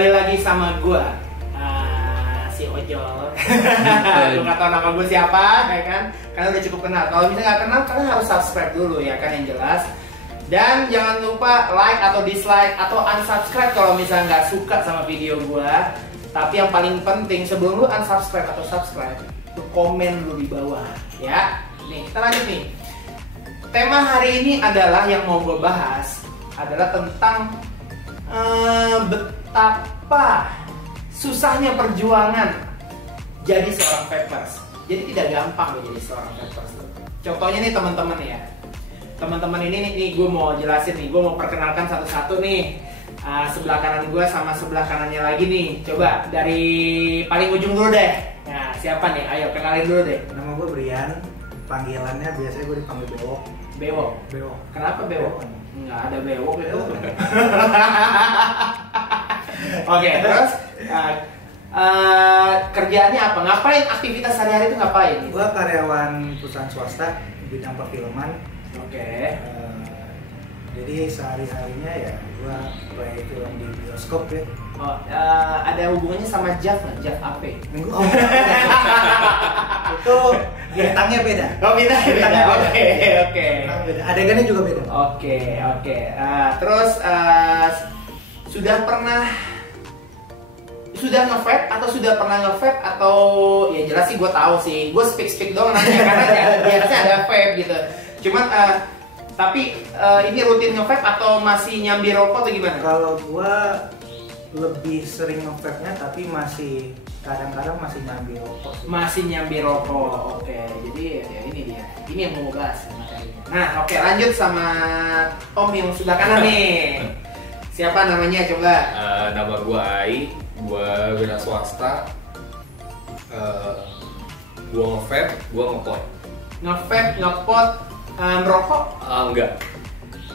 kembali lagi sama gue, si Ojol. Lu nggak tahu nama gue siapa, ya kan? Karena udah cukup kenal. Kalau misalnya nggak kenal, kalian harus subscribe dulu, ya kan, yang jelas. Dan jangan lupa like atau dislike atau unsubscribe kalau misalnya nggak suka sama video gue. Tapi yang paling penting sebelum lu unsubscribe atau subscribe, lu komen lu di bawah, ya. Nih, kita lanjut nih. Tema hari ini adalah yang mau gue bahas adalah tentang betapa susahnya perjuangan jadi seorang vapers. Jadi tidak gampang loh jadi seorang vapers. Contohnya nih teman-teman ya. Teman-teman ini nih gue mau jelasin nih, gue mau perkenalkan satu-satu nih. Sebelah kanan gue sama sebelah kanannya lagi nih. Coba dari paling ujung dulu deh. Nah, siapa nih? Ayo kenalin dulu deh. Nama gue Brian. Panggilannya biasanya gue dipanggil Bewok. Bewok. Bewok. Kenapa Bewok? Nggak ada Bewok itu. Oke, terus kerjaannya apa? Ngapain? Aktivitas sehari-hari itu ngapain? Gue karyawan perusahaan swasta bidang perfilman. Oke. Jadi sehari-harinya ya gue play film di bioskop ya. Oh, ada hubungannya sama Jav nggak? Jav AP? Oh, itu bintangnya beda. Oh, beda. Oke. Beda. Adegannya juga beda. Oke. Terus sudah nge-vape atau sudah pernah nge-vape atau ya jelas sih gue tahu sih. Gue speak doang nanya karena biasanya ada vape gitu. Cuman tapi ini rutin nge-vape atau masih nyambi rokok atau gimana? Kalau gue lebih sering nge-vape-nya tapi masih kadang-kadang masih nyambi rokok sih. Masih nyambi rokok. Oke, jadi ya ini dia. Ini yang mau bahas materinya. Nah, oke, lanjut sama Om yang sebelah kanan nih. Siapa namanya coba? Nama gua Ai, gua wira swasta. Gua nge-vape, gua nge-pot. Nge-vape, ngepot, merokok? Enggak.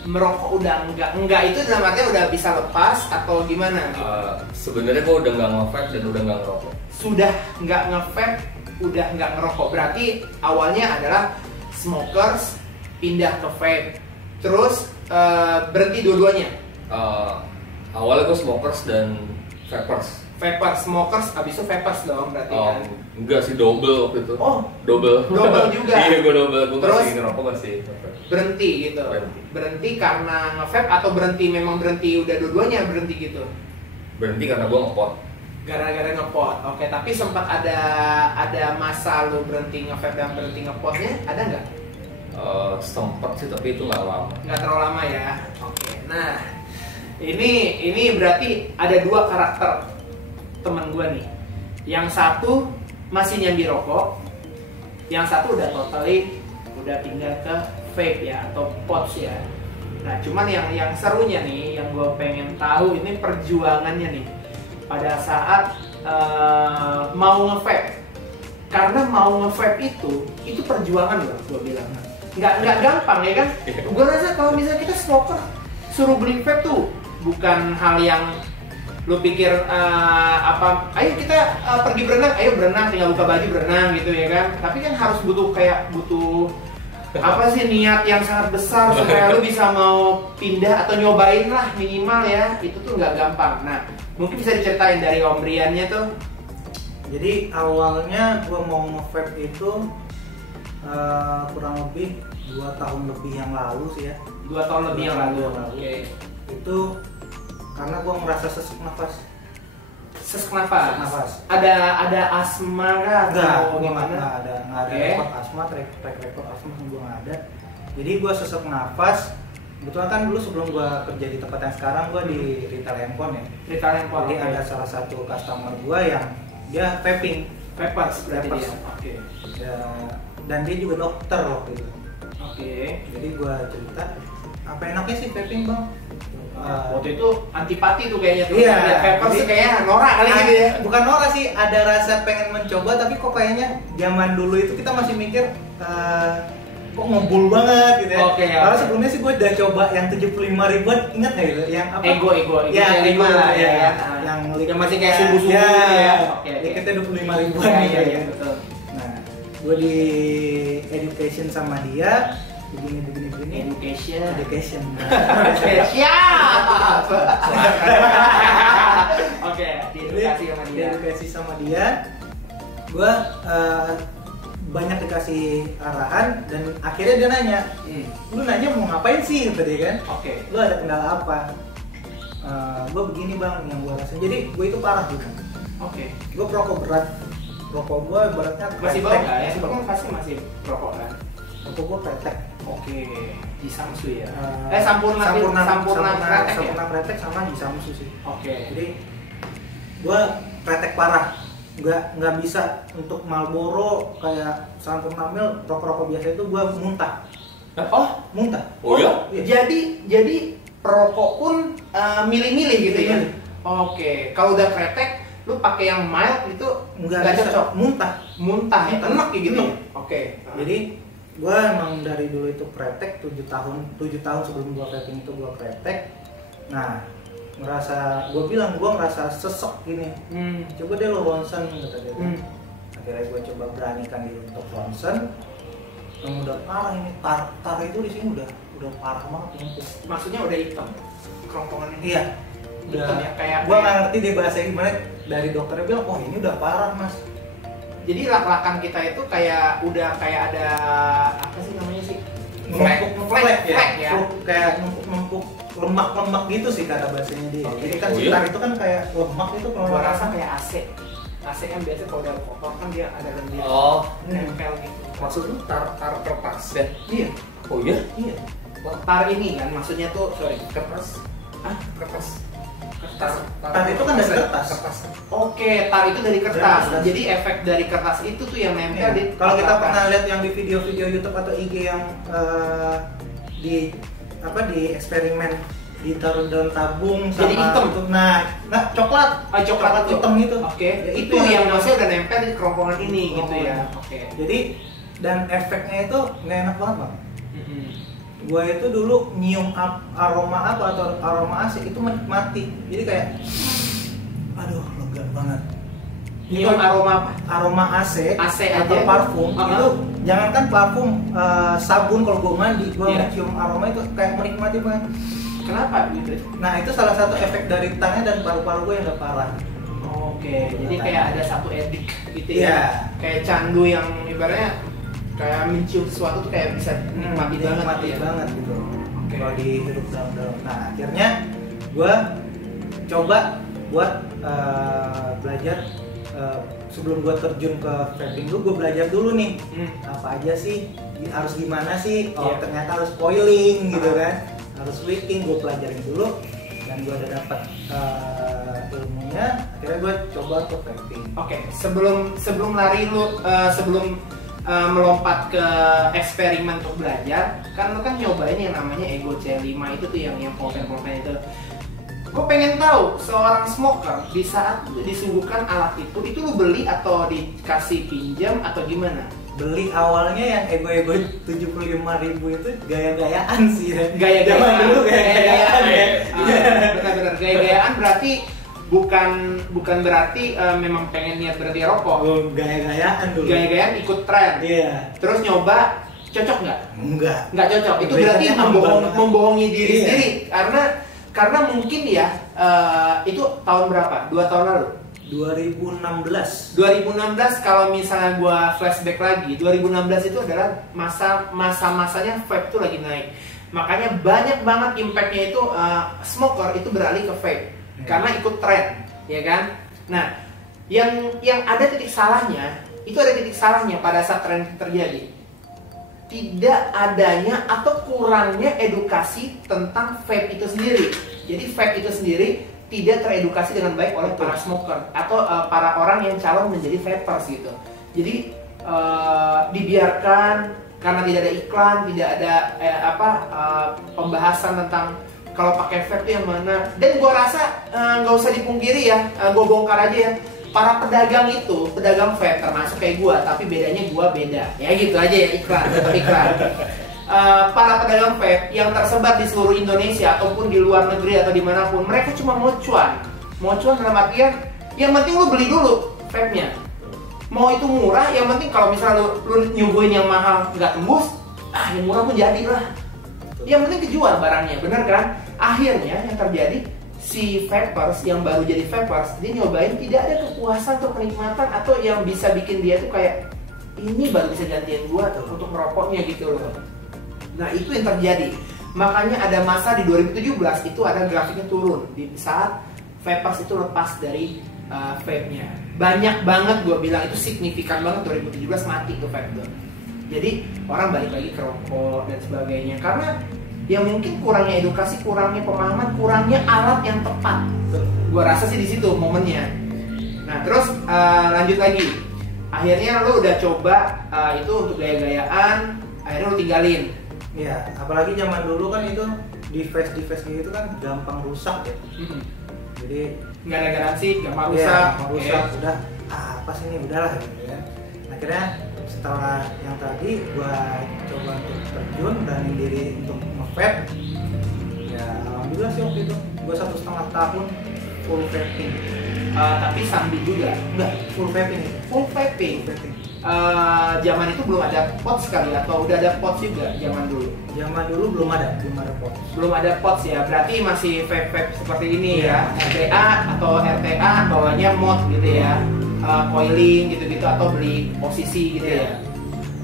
Merokok udah enggak itu dalam artinya udah bisa lepas atau gimana? Sebenarnya gua udah nggak nge-vape dan udah nggak ngerokok. Sudah nggak nge-vape, udah nggak ngerokok. Berarti awalnya adalah smokers, pindah ke vape, terus berhenti dua-duanya. Awalnya gua smokers dan vapers. Vapers, smokers, abis itu vapers dong berarti kan? Enggak sih, double waktu itu. Oh, double juga. Iya, gua double. Gua terus masih ngerokok masih vape. Berhenti gitu. Berhenti karena nge-vape atau berhenti memang berhenti udah dua-duanya berhenti gitu? Berhenti karena gua ngepot. Gara-gara ngepot. Oke, tapi sempat ada masa lu berhenti nge-vape dan berhenti ngepotnya, ada nggak? Sempat sih, tapi itu nggak lama. Nggak terlalu lama ya. Oke. Nah, ini berarti ada dua karakter teman gue nih. Yang satu masih nyambi rokok, yang satu udah totally udah pindah ke vape ya atau pods ya. Nah, cuman yang serunya nih, yang gue pengen tahu ini perjuangannya nih pada saat mau nge-vape. Karena mau nge-vape itu perjuangan loh, gue bilang. Nggak gampang ya kan? Gue rasa kalau misalnya kita smoker suruh beli vape tuh bukan hal yang lu pikir ayo kita pergi berenang, ayo berenang, tinggal buka baju berenang gitu ya kan. Tapi kan harus butuh apa sih, niat yang sangat besar supaya lu bisa mau pindah atau nyobain lah minimal ya. Itu tuh nggak gampang. Nah, mungkin bisa diceritain dari Om Briannya tuh. Jadi awalnya gua mau nge-vape itu kurang lebih 2 tahun lebih yang lalu sih ya. 2 tahun lebih yang lalu. Oke. Itu karena gua merasa sesak nafas. Sesak nafas. Ada asma kah? Enggak, gimana? Nggak ada rekod asma, track record asma gua nggak ada. Jadi gua sesak nafas. Kebetulan kan dulu sebelum gua kerja di tempat yang sekarang gua di retail handphone ya. Retail handphone. Jadi ada salah satu customer gua yang dia vaping. Vapers berarti dia. Oke. Dan dia juga dokter waktu itu. Oke. Jadi gua cerita, apa enaknya sih vaping bang? Waktu itu antipati tuh kayaknya tuh. Iya. Vapers sih kayaknya norak kali gitu ya. Bukan norak sih, ada rasa pengen mencoba tapi kok kayaknya zaman dulu itu kita masih mikir kok ngompol banget gitu ya. Oke. Karena sebelumnya sih gue udah coba yang 75 ribuan, ingat nggak gitu? Yang apa? Ego ya, ego lah ya. Yang masih kayak sumbu-sumbu gitu ya. Oke. Kita 25 ribuan Iya, betul. Nah, gue di education sama dia begini. Education. Siap. Oke. gue banyak dikasih arahan dan akhirnya dia nanya, lu nanya mau ngapain sih tadi kan? Oke. Lu ada kendala apa? Gue begini bang yang gue rasain. Jadi gue itu parah juga. Oke. Gue perokok berat. Rokok gue ibaratnya Masih kretek. bawa nggak ya? Masih bawa. Kan pasti masih rokok kan? Rokok gue kretek. Oke. Di Samsu ya? Sampurna kretek ya? Sampurna kretek sama di Samsu sih. Oke. Jadi gue kretek parah. Nggak bisa untuk Marlboro kayak Sampurna Mil, rokok-rokok biasa itu gue muntah. Oh, Muntah. Oh ya? Iya. jadi perokok pun milih-milih gitu ya? Milih-milih. Oke. Kalau udah kretek, lu pakai yang mild itu Nggak bisa. cocok. Muntah. Muntah ya? Enak kayak gitu ya? Enak. Oke. Jadi gue emang dari dulu itu kretek 7 tahun sebelum gue vaping itu gue kretek. Nah, gue bilang gue ngerasa sesek gini. Coba deh lo ronsen kata dia. Akhirnya gue coba beranikan diri untuk ronsen. Yang udah parah ini tar itu di sini udah parah banget numpuk. Maksudnya udah hitam kerongkongannya? Iya. Hitam ya kayak. Gue nggak ngerti deh bahasa gimana. Dari dokternya bilang, oh ini udah parah mas. Jadi lak-lakan kita itu kayak udah kayak ada apa sih namanya sih? Flek ya. Kayak numpuk lemak-lemak gitu sih kata bahasanya dia. Oke. Jadi kan Oh, iya? tar itu kan kayak lemak itu kalau Gua rasa kayak AC. AC kan biasa kalau udah kotor kan dia ada lendir. Oh, Nempel gitu. maksud lu tar kertas ya? Iya. Oh iya? iya. Tar ini kan maksudnya tuh sorry. Kertas? Ah, Kertas? Tar itu kan dari kertas. Oke, tar itu dari kertas. Dari kertas. Jadi efek dari kertas itu tuh yang nempel di. Kalau kita lak-lakan. pernah lihat yang di video-video YouTube atau IG yang di eksperimen ditaruh dalam tabung sama Jadi hitam? itu. Nah coklat Coklat itu. hitam itu. Oke. Ya, itu yang maksudnya udah nempel di kerongkongan ini gitu ya. Oke. Jadi dan efeknya itu nggak enak banget bang. Gua itu dulu nyium aroma apa atau aroma AC itu menikmati. Jadi kayak aduh lega banget. Nyium aroma apa? Aroma AC, AC atau aja? parfum itu jangankan parfum, sabun kalau gua mandi gua Iya. mencium aroma itu kayak menikmati banget. Kenapa gitu? Nah itu salah satu efek dari tangnya dan paru-paru gue yang udah parah. Oke, jadi kayak ada satu edik gitu ya. Iya. Kayak candu yang ibaratnya kayak mencium sesuatu tuh kayak bisa nikmati banget Nikmati ya. banget gitu. Oke. Kalau dihirup dalam-dalam. Nah akhirnya gue coba buat belajar sebelum gue terjun ke vaping dulu, gue belajar dulu nih apa aja sih, harus gimana sih. Oh Iya. ternyata harus coiling gitu kan, harus wicking. Gue pelajarin dulu dan gue udah dapat ilmunya. Akhirnya gue coba untuk vaping. Oke, sebelum lari lu sebelum melompat ke eksperimen untuk belajar, kan lu kan nyobain yang namanya Ego C5 itu tuh yang pulpen itu. Gue pengen tahu seorang smoker di saat disuguhkan alat itu lu beli atau dikasih pinjam atau gimana? Beli awalnya yang ego 75.000 itu gaya-gayaan sih ya. Gaya-gayaan. Zaman dulu gaya-gayaan ya. Benar-benar gaya-gayaan berarti bukan berarti memang pengen niat berhenti rokok. Oh, gaya-gayaan dulu. Gaya-gayaan ikut tren. Iya. Terus nyoba, cocok nggak? Enggak. Nggak cocok. Itu berarti Kelihatannya membohongi diri Iya. sendiri. Karena mungkin ya itu tahun berapa? 2 tahun lalu. 2016. 2016 kalau misalnya gua flashback lagi, 2016 itu adalah masa-masanya vape itu lagi naik. Makanya banyak banget impactnya itu smoker itu beralih ke vape karena ikut tren, ya kan? Nah, yang ada titik salahnya, itu ada titik salahnya pada saat tren itu terjadi. Tidak adanya atau kurangnya edukasi tentang vape itu sendiri. Jadi vape itu sendiri tidak teredukasi dengan baik oleh para smoker atau para orang yang calon menjadi vapers gitu. Jadi dibiarkan karena tidak ada iklan, tidak ada pembahasan tentang kalau pakai vape itu yang mana. Dan gua rasa nggak usah dipungkiri ya, gua bongkar aja ya. Para pedagang itu, pedagang vape termasuk kayak gua, tapi bedanya gua beda. Ya gitu aja ya, iklan, tetap iklan. Para pedagang vape yang tersebar di seluruh Indonesia ataupun di luar negeri atau dimanapun, mereka cuma mau cuan dalam artian yang penting lu beli dulu vape-nya, mau itu murah, yang penting kalau misalnya lu nyuguhin yang mahal nggak tembus, yang murah pun jadi lah, yang penting kejual barangnya, bener kan? Akhirnya yang terjadi si vapers yang baru jadi vapers, dia nyobain tidak ada kepuasan atau kenikmatan atau yang bisa bikin dia tuh kayak ini baru bisa gantian gua tuh untuk merokoknya gitu loh. Nah itu yang terjadi. Makanya ada masa di 2017 itu ada grafiknya turun di saat vapers itu lepas dari vape-nya. Banyak banget gue bilang, itu signifikan banget 2017 mati tuh vape tuh. Jadi orang balik lagi ke rokok dan sebagainya karena ya mungkin kurangnya edukasi, kurangnya pemahaman, kurangnya alat yang tepat. Gue rasa sih di situ momennya. Nah terus lanjut lagi. Akhirnya lo udah coba itu untuk gaya-gayaan, akhirnya lo tinggalin. Ya, apalagi zaman dulu kan itu device gitu kan gampang rusak ya. Jadi nggak ada garansi, gampang ya, rusak. Rusak udah apa sih ini udahlah gitu ya. Akhirnya setelah yang tadi gua coba untuk terjun dan diri untuk nge-vape, ya alhamdulillah sih waktu itu gua 1,5 tahun full vaping. Tapi sambil juga Enggak, full vaping. full vaping. Zaman itu belum ada pods sekali atau udah ada pods juga zaman dulu? Zaman dulu belum ada pods. Belum ada pods ya, berarti masih vape seperti ini Iya. ya, RTA atau RTA bawahnya mod gitu ya, coiling gitu-gitu atau beli posisi gitu Iya. ya.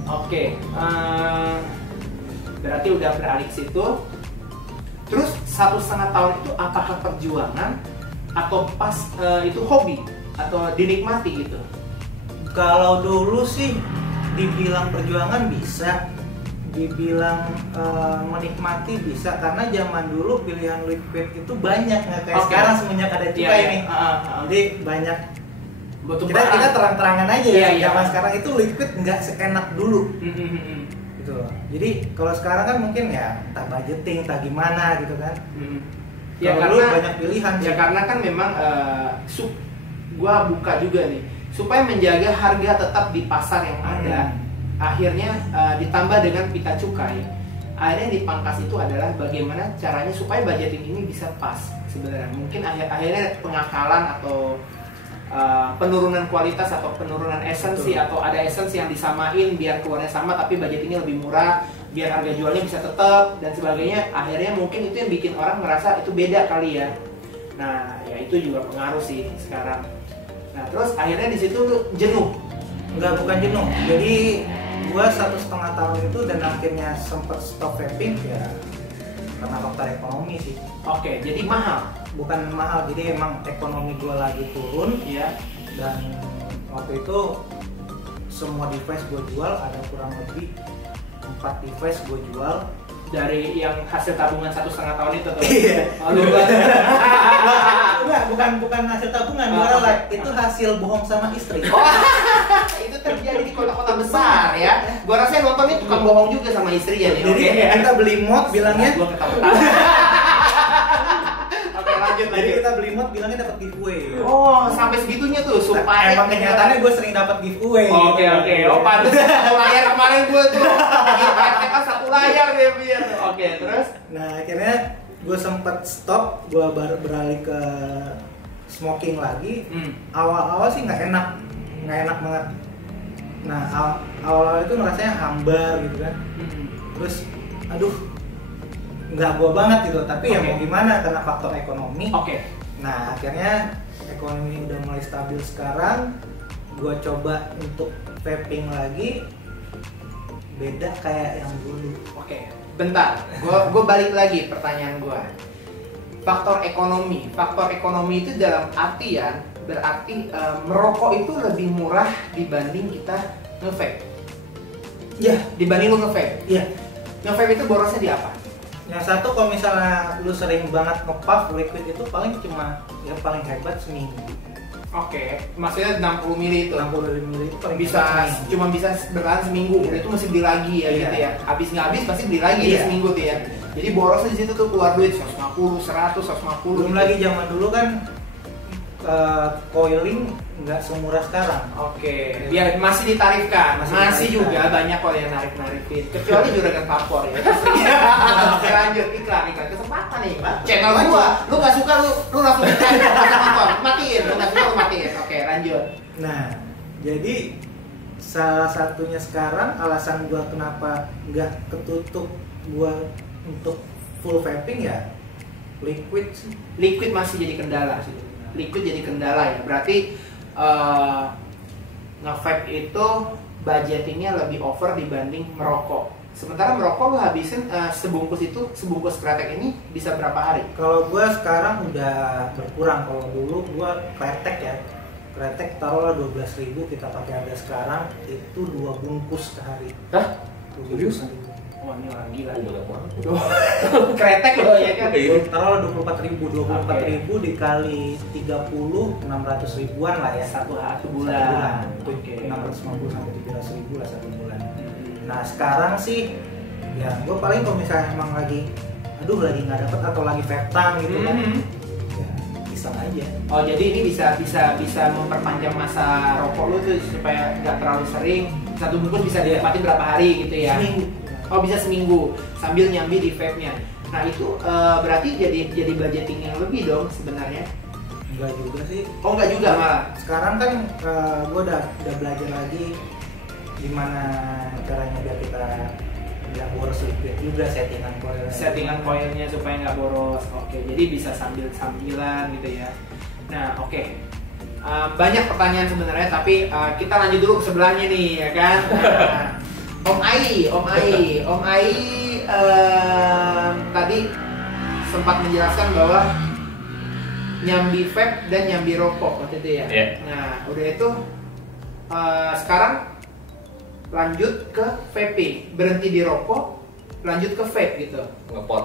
Oke, berarti udah beralih ke situ. Terus 1,5 tahun itu apakah perjuangan atau pas itu hobi atau dinikmati gitu? Kalau dulu sih dibilang perjuangan bisa, dibilang menikmati bisa, karena zaman dulu pilihan liquid itu banyak, nggak kayak sekarang semenjak ada cukai Iya, nih. Jadi banyak. Kita terang-terangan aja Iya, ya. Zaman sekarang itu liquid nggak seenak dulu. Gitu loh. Jadi kalau sekarang kan mungkin ya tak budgeting, tak gimana gitu kan. Ya Kalau dulu karena banyak pilihan sih. ya karena kan memang gua buka juga nih supaya menjaga harga tetap di pasar yang ada. Akhirnya ditambah dengan pita cukai. Akhirnya dipangkas itu adalah bagaimana caranya supaya budgeting ini bisa pas sebenarnya. Mungkin akhirnya pengakalan atau penurunan kualitas atau penurunan esensi. Betul. Atau ada esensi yang disamain biar keluarnya sama tapi budgetingnya lebih murah, biar harga jualnya bisa tetap dan sebagainya. Akhirnya mungkin itu yang bikin orang merasa itu beda kali ya. Nah ya itu juga pengaruh sih sekarang. Nah terus akhirnya di situ jenuh. Enggak, bukan jenuh. Jadi gua 1,5 tahun itu dan akhirnya sempet stop vaping ya karena faktor ekonomi sih. Oke, jadi mahal. Bukan mahal, jadi emang ekonomi gua lagi turun. Iya. Dan waktu itu semua device gua jual, ada kurang lebih 4 device gua jual. Dari yang hasil tabungan 1,5 tahun itu tuh. Iya. Enggak, bukan hasil tabungan, itu hasil bohong sama istri. Itu terjadi di kota-kota besar ya. Gua rasa yang nontonnya tukang bohong juga sama istrinya nih. Jadi kita beli mod bilangnya. Gua ketawa. Oke, lanjut. Jadi kita beli mod bilangnya dapat giveaway. Oh, sampai segitunya tuh supaya emang kenyataannya gue sering dapat giveaway. Oke. Oh, pantas satu layar kemarin gue tuh. RTK 1 layar dia biar. Oke, terus? Nah, akhirnya gue sempet stop, gue beralih ke smoking lagi. Awal-awal sih nggak enak banget. Nah, awal-awal itu ngerasanya hambar gitu kan. Terus, aduh, nggak gua banget gitu. Tapi ya mau gimana karena faktor ekonomi. Nah, akhirnya ekonomi udah mulai stabil sekarang. Gua coba untuk vaping lagi, beda kayak yang dulu. Bentar, gue balik lagi pertanyaan gue. Faktor ekonomi itu dalam artian berarti merokok itu lebih murah dibanding kita nge-vape. Ya, dibanding lu nge-vape. Iya. Nge-vape itu borosnya di apa? Yang satu kalau misalnya lu sering banget nge-puff liquid itu paling cuma yang paling hebat seminggu. Maksudnya 60 mili itu. 60 mili itu paling cuma bisa bertahan seminggu. Itu mesti beli lagi ya gitu ya. Habis nggak habis pasti beli lagi di seminggu tuh ya. Jadi borosnya di situ tuh keluar duit 150, 100, 150. Belum lagi zaman dulu kan coiling nggak semurah sekarang. Biar masih ditarifkan. Masih juga banyak kok yang narik-narikin. Kecuali juragan Vapor ya. Lanjut iklan kesempatan nih. Channel gua, lu nggak suka lu langsung matiin. Lu nggak suka lu matiin. Lanjut. Nah, jadi salah satunya sekarang alasan gua kenapa nggak ketutup gua untuk full vaping ya Liquid sih. Liquid masih jadi kendala sih. Liquid jadi kendala ya. Berarti nge-vape itu budgetingnya lebih over dibanding merokok. Sementara merokok lu habisin sebungkus kretek ini bisa berapa hari? Kalau gua sekarang udah berkurang. Kalau dulu gua kretek taruhlah 12.000, kita pakai harga sekarang itu 2 bungkus sehari. Hah? Serius? Oh ini orang gila. Banyak banget. Kretek loh ya kan? Taruhlah 24.000 dikali 30, 600 ribuan lah ya. Satu bulan. Oke. 650 sampai 700.000 lah satu bulan. Nah sekarang sih ya gue paling kalau misalnya emang lagi nggak dapet atau lagi vape gitu kan, ya iseng aja. Oh jadi ini bisa memperpanjang masa rokok lu tuh supaya nggak terlalu sering. Satu bungkus bisa dinikmati berapa hari gitu ya? Seminggu. Oh bisa seminggu sambil nyambi di vape-nya. Nah itu berarti jadi budgeting yang lebih dong sebenarnya. Enggak juga sih. Oh enggak juga malah. Sekarang kan gue udah belajar lagi gimana caranya biar kita nggak boros liquid juga, settingan koilnya supaya nggak boros. Oke, jadi bisa sambilan gitu ya. Nah oke. Banyak pertanyaan sebenarnya, tapi kita lanjut dulu ke sebelahnya nih ya kan. Om Ai tadi sempat menjelaskan bahwa nyambi vape dan nyambi rokok waktu itu ya. Yeah. Nah udah itu sekarang lanjut ke vaping, berhenti di rokok, lanjut ke vape gitu. Ngepot.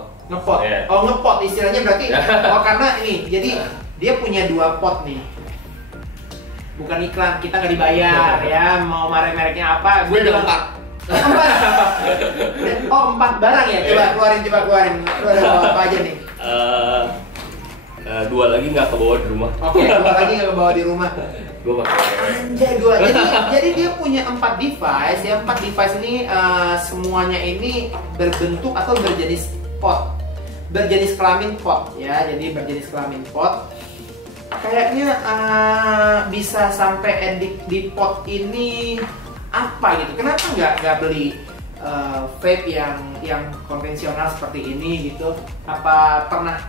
Yeah. Oh ngepot istilahnya berarti. Oh karena ini, jadi dia punya 2 pot nih. Bukan iklan, kita nggak dibayar ya. Mau mereknya apa? Gue udah 4. Oh 4 barang ya? Coba keluarin. Lu ada bawa apa aja nih? 2 lagi nggak kebawa di rumah. Oke, 2 lagi nggak kebawa di rumah. Gue pakai. Anjay 2. Jadi dia punya 4 device ya. 4 device ini semuanya ini berbentuk atau berjenis pot, berjenis kelamin pot ya. Jadi berjenis kelamin pot. Kayaknya bisa sampai edit di pot ini apa gitu? Kenapa nggak beli vape yang konvensional seperti ini gitu? Apa pernah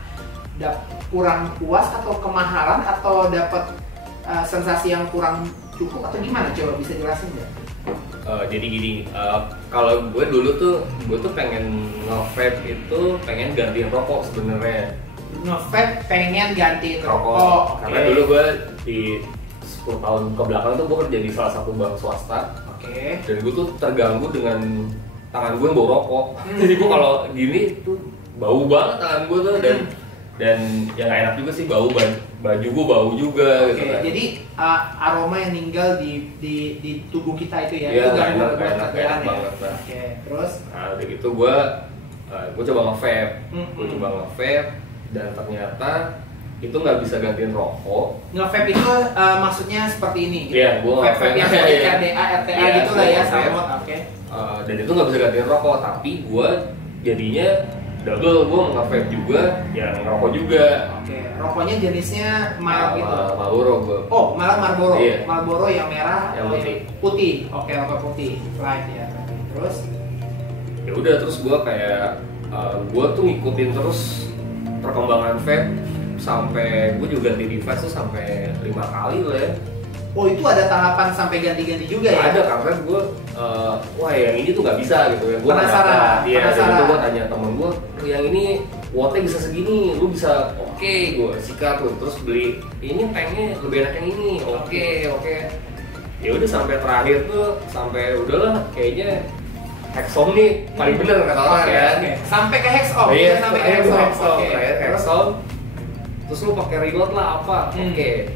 kurang puas atau kemahalan atau dapat sensasi yang kurang cukup atau gimana? Coba bisa jelasin nggak? Jadi gini, kalau gue dulu tuh pengen nge-vape itu pengen gantiin rokok sebenarnya. Nge-vape pengen gantiin rokok. Okay. Karena dulu gue di 10 tahun ke belakang tuh gue kerja di salah satu bank swasta. Oke. Dan gue tuh terganggu dengan tangan gue yang bau rokok. Jadi gue kalau gini tuh bau banget tangan gue tuh dan yang gak enak juga sih, baju gue bau juga. Gitu kan. Jadi aroma yang tinggal di tubuh kita itu ya, itu gak enak ya. Banget. Oke, terus? Nah udah gitu gue coba nge-vape, dan ternyata itu nggak bisa gantiin rokok. Nge-vape itu maksudnya seperti ini gitu? Iya, gue vape yang RDA, RTA gitu lah ya, sama. Oke. Dan itu nggak bisa gantiin rokok, tapi gue jadinya double, gue nge-vape juga, ya ngerokok juga. Oke, rokoknya jenisnya mild gitu? Marlboro gue. Oh, malah Marlboro? Iya. Marlboro yang merah? Yang putih. Putih, oke, rokok putih, light ya. Terus? Ya udah, terus gue kayak, gue tuh ngikutin terus perkembangan vape sampai gue juga ganti device tuh sampai 5 kali lah ya. Oh itu ada tahapan sampai ganti-ganti juga ya? Ada, karena gue wah yang ini tuh nggak bisa gitu ya. Gue penasaran. Iya, dan itu gue tanya temen gue, yang ini wattnya bisa segini, lu bisa oke, gue sikat tuh, terus beli ini tanknya lebih enak yang ini, oke. Ya udah sampai terakhir tuh, sampai udahlah kayaknya Hexom nih paling bener kata orang kan. Sampai ke Hexom. Iya, sampai ke Hexom. Hexom. Terus lu pakai reload lah apa? Oke.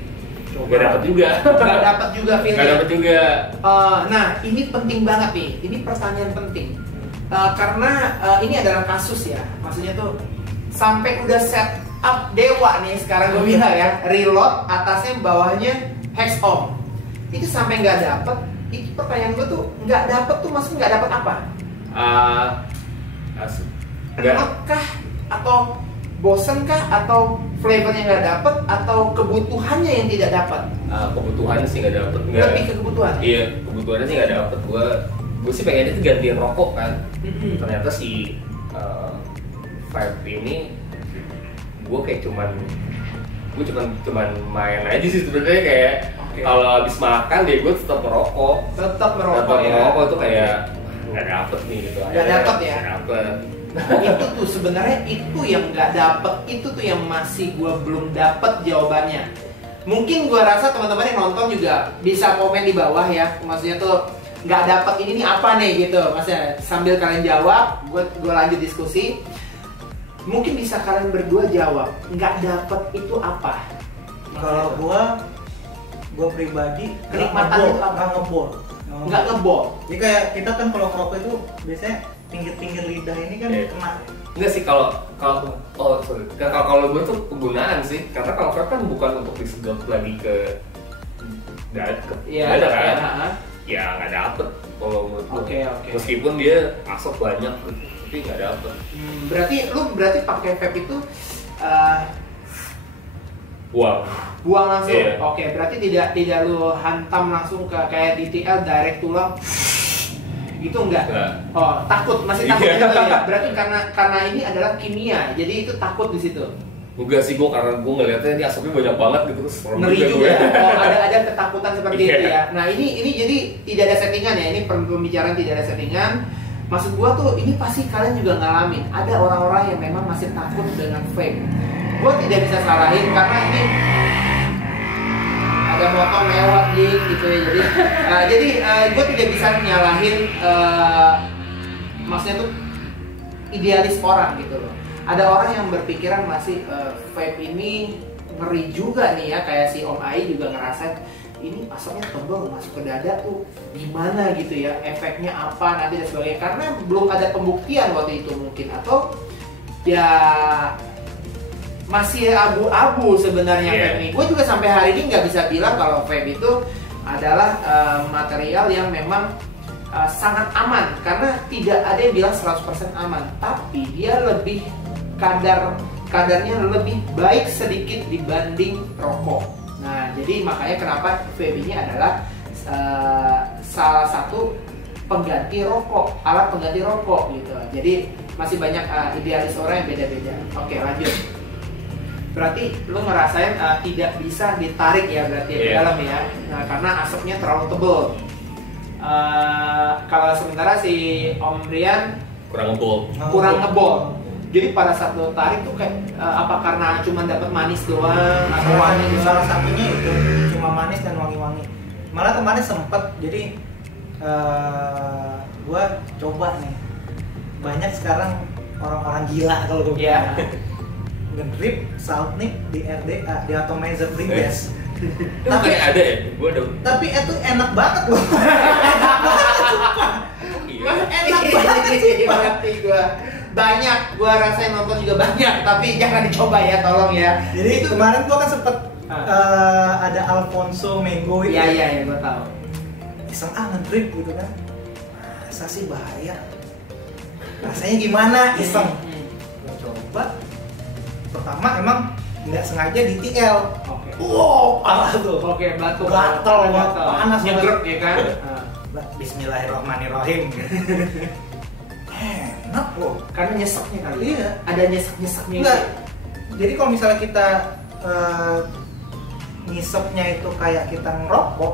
Gak dapet juga. Gak dapet juga feelnya. Gak dapet juga. Nah ini penting banget nih. Ini pertanyaan penting. Karena ini adalah kasus ya. Maksudnya tuh sampai udah set up dewa nih sekarang gue bilang ya. Reload atasnya bawahnya Hexom. Itu sampai nggak dapet. Itu pertanyaan gue tuh nggak dapet tuh maksudnya nggak dapet apa? Enakkah atau bosen kah atau flavornya nggak dapet atau kebutuhannya yang tidak dapat? Kebutuhannya sih nggak dapet. Lebih ke kebutuhan? Iya, kebutuhannya sih nggak dapet. Gue sih pengennya tuh gantiin rokok kan. Ternyata si vape ini gue kayak cuman main aja sih sebenarnya, kayak kalau habis makan ya gue tetap merokok itu kayak nggak dapet nih gitu, nggak dapet ya. Nggak dapet. Itu tuh sebenarnya itu yang nggak dapet, itu tuh yang masih gue belum dapet jawabannya. Mungkin gue rasa teman-teman yang nonton juga bisa komen di bawah ya, maksudnya tuh nggak dapet ini nih apa nih gitu, maksudnya sambil kalian jawab, gue lanjut diskusi. Mungkin bisa kalian berdua jawab, nggak dapet itu apa? Kalau gue pribadi kenikmatan itu apa? Nggak ngebol. Jadi kayak kita kan kalau ngerokok itu biasanya pinggir-pinggir lidah ini kan kena. Enggak sih kalau gue tuh penggunaan sih, karena kalau vape kan bukan untuk disedot lagi ke dada kan, ya nggak dapet kalau menurut gue. Meskipun dia asap banyak, tapi nggak dapet. Berarti pakai vape itu buang langsung. Yeah. Oke, berarti tidak lu hantam langsung ke kayak DTL direct tulang. Gitu enggak? Oh, takut, masih takut gitu ya. Berarti karena ini adalah kimia, jadi itu takut di situ. Enggak sih, karena gue ngeliatnya ini asapnya banyak banget gitu, terus ngeri juga. Oh, ada ketakutan seperti itu ya. Nah, ini jadi tidak ada settingan ya. Ini pembicaraan tidak ada settingan. Maksud gua tuh ini pasti kalian juga ngalamin. Ada orang-orang yang memang masih takut dengan vape. Gua tidak bisa salahin karena ini ada motor lewat gitu ya. Jadi gue tidak bisa nyalahin maksudnya tuh idealis orang gitu loh. Ada orang yang berpikiran masih vape ini ngeri juga nih ya, kayak si Om Ai juga ngerasain ini asapnya tebal masuk ke dada tuh gimana gitu ya, efeknya apa nanti dan sebagainya, karena belum ada pembuktian waktu itu mungkin, atau ya masih abu-abu sebenarnya vape ini. Gue juga sampai hari ini nggak bisa bilang kalau vape itu adalah material yang memang sangat aman, karena tidak ada yang bilang 100% aman, tapi dia lebih kadarnya lebih baik sedikit dibanding rokok. Nah, jadi makanya kenapa vape ini adalah salah satu pengganti rokok, alat pengganti rokok gitu. Jadi masih banyak idealis orang yang beda-beda. Oke, lanjut. Berarti lu ngerasain tidak bisa ditarik ya berarti ke dalam ya. Nah, karena asapnya terlalu tebal. Kalau sementara si Om Brian kurang ngebol. Jadi pada saat lo tarik tuh kayak apa karena cuma dapat manis doang? Salah satunya itu cuma manis dan wangi-wangi. Malah kemarin sempet, jadi gua coba nih. Banyak sekarang orang-orang gila kalau gue bilang. Ngedrip Saltnik di RDA, di Atomizer Breathe. Tapi ada ya? Gua ada. Tapi itu enak banget loh. Enak banget sih gua. Banyak, gua rasain nonton juga banyak, tapi jangan dicoba ya, tolong ya. Jadi itu kemarin gua kan sempet ada Alfonso Mango itu. Iya, gua tahu. Iseng ngedrip gitu kan. Masa sih bahaya? Rasanya gimana? Iseng. Gua coba. Pertama emang nggak sengaja di TL. Oke. Wow, parah tuh. Oke, gatel panas nyegrek ya kan. Bismillahirrahmanirrahim. Enak loh, karena nyeseknya kali. Iya. Ada nyesek-nyeseknya. Enggak. Jadi kalau misalnya kita ngisepnya itu kayak kita ngerokok,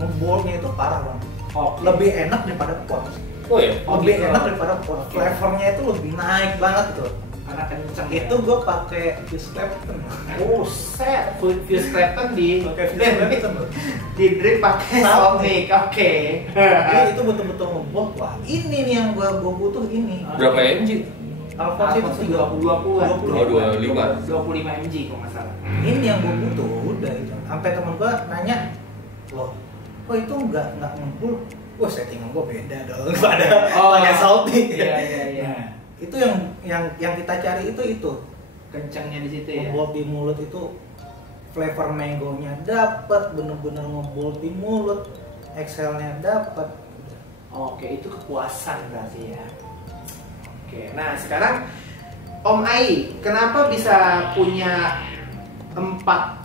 ngebolnya itu parah banget. Lebih enak daripada pot. Oh ya. Lebih enak daripada pot. Flavornya itu lebih naik banget tuh. Karena kenceng. Itu gue pakai Fuse Clapton. Oh, set Fuse Clapton di drip pakai Saltnik. Oke. Jadi itu betul-betul ngebol. Wah, ini nih yang gue butuh ini. Berapa mg? Alphonse itu 20-an. 25 mg kalau nggak salah. Ini yang gue butuh, udah itu. Sampai temen gue nanya, loh, kok itu nggak ngebul? Wah, settingan gue beda dong pada Saltnik. Iya. Itu yang kita cari itu kencangnya di situ ya. Ngebol di mulut itu flavor mangonya dapat, bener-bener ngebol di mulut, exhalnya dapat. Oke, itu kepuasan berarti ya. Oke, nah sekarang Om Ai, kenapa bisa punya 4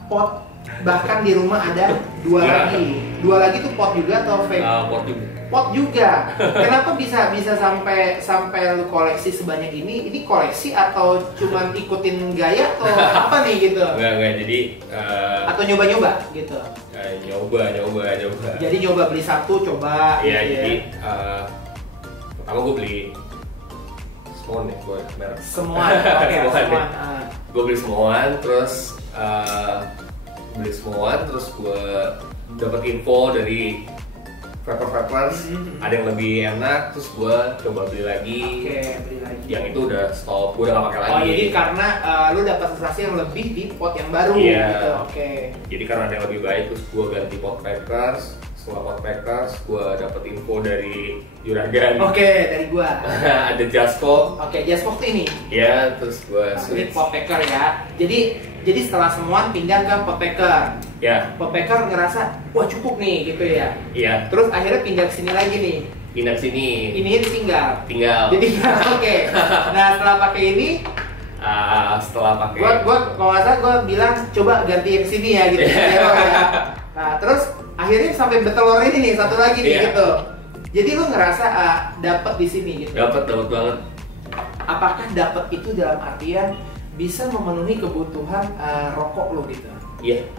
pot bahkan di rumah ada 2 lagi. 2 lagi tuh pot juga atau vape? Pot juga. Pot juga. Kenapa bisa sampai lu koleksi sebanyak ini? Ini koleksi atau cuman ikutin gaya atau apa nih gitu? Enggak, jadi atau nyoba-nyoba gitu. Nyoba. Jadi nyoba beli satu, coba. Iya, gitu jadi pertama gue beli Smoan ya, gue merek. Smoan, oke, Smoan. Gue beli Smoan, terus gue dapat info dari vapers, ada yang lebih enak, terus gue coba beli lagi. Beli lagi. Yang itu udah stop, gue udah gak pakai lagi. Oh, jadi karena lu dapat sensasi yang lebih di pot yang baru Iya. gitu. Oke. Jadi karena ada yang lebih baik, terus gue ganti pot vapers. Setelah pot vapers, gue dapet info dari Juragan. Oke, dari gua. Ada Jasco. Oke, Jasco tuh ini. Ya, terus gue Ini switch. pot packer ya. Jadi setelah Smoan pindah ke pot packer. Ya, Pot packer ngerasa wah cukup nih gitu ya. iya. Terus akhirnya pindah ke sini lagi nih. Pindah ke sini. Ini ditinggal. Tinggal. Ditinggal. Oke. Nah, setelah pakai ini Setelah pakai. gua kalau nggak salah gua bilang coba ganti yang sini ya gitu. Zero ya. Nah, terus akhirnya sampai betelor ini nih satu lagi nih Iya. gitu. Jadi lu ngerasa dapat di sini gitu. Dapat banget. Apakah dapat itu dalam artian bisa memenuhi kebutuhan rokok lu gitu? Iya.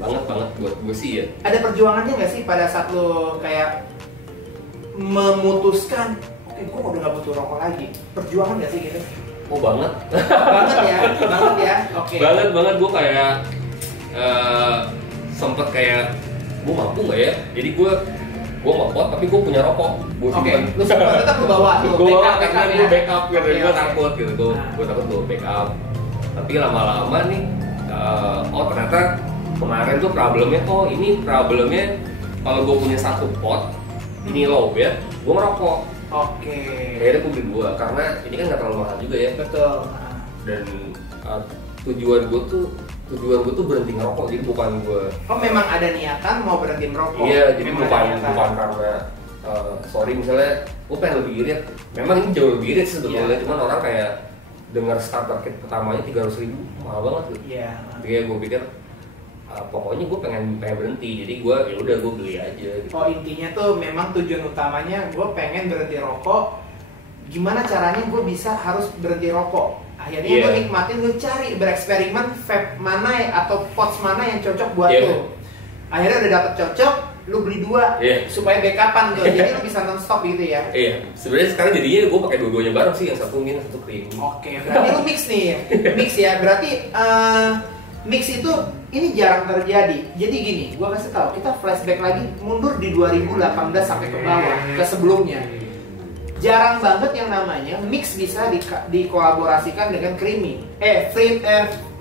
Banget buat gue sih ya. Ada perjuangannya nggak sih pada saat lu kayak memutuskan oke gua udah nggak butuh rokok lagi? Perjuangan nggak sih gitu? Oh banget. Banget ya. Oke. Banget gue kayak sempet kayak gue mampu nggak ya? Jadi gue ngepot tapi gue punya rokok. Oke, lu sempat tetap lu bawa tuh. Gue backup karena ya. gue backup gitu, Oke, gue oke. takut gitu, gue takut gue backup. Tapi lama-lama nih, ternyata kemarin tuh problemnya kalau gue punya satu pot, ini low ya, gue ngerokok. Oke. Akhirnya gue beli 2 karena ini kan nggak terlalu mahal juga ya. Betul. Dan tujuan gue tuh berhenti ngerokok, jadi bukan gue. Oh memang ada niatan mau berhenti merokok? Iya, jadi Memang bukan ada niatan. karena sorry misalnya gue pengen lebih irit. Memang ini jauh lebih irit sih sebetulnya, Iya. cuman orang kayak dengar starter kit pertamanya 300.000 mahal banget tuh. Iya. Jadi gue pikir pokoknya gue pengen berhenti, jadi gue ya udah gue beli aja. Gitu. Oh intinya tuh memang tujuan utamanya gue pengen berhenti rokok. Gimana caranya gue bisa harus berhenti rokok? Akhirnya Iya. lu nikmatin, lu cari bereksperimen vape mana atau pots mana yang cocok buat Iya. lu. Akhirnya udah dapet cocok, lu beli 2 Iya. supaya backupan tuh. Jadi lu bisa non-stop gitu ya. Iya, sebenarnya sekarang jadinya gue pakai dua-duanya bareng sih, yang satu mint, yang satu cream. Oke, berarti lu mix nih. Mix ya. Berarti mix itu ini jarang terjadi. Jadi gini, gua kasih tahu, kita flashback lagi mundur di 2018 sampai ke bawah ke sebelumnya. Jarang banget yang namanya mix bisa dikolaborasikan dengan creamy.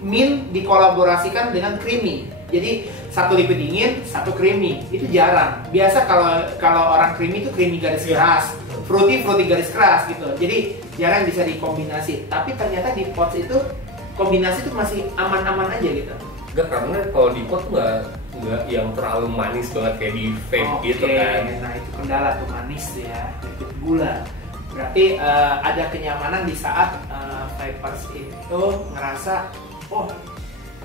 Mint dikolaborasikan dengan creamy. Jadi satu liquid dingin, satu creamy. Itu jarang. Biasa kalau orang creamy itu creamy garis keras, fruity garis keras gitu. Jadi jarang bisa dikombinasi. Tapi ternyata di pots itu kombinasi itu masih aman-aman aja gitu. Enggak, karena kalau di pot tuh nggak yang terlalu manis banget kayak di vape gitu kan. Nah itu kendala tuh manis tuh ya, liquid gula. Berarti ada kenyamanan di saat vapers itu ngerasa, oh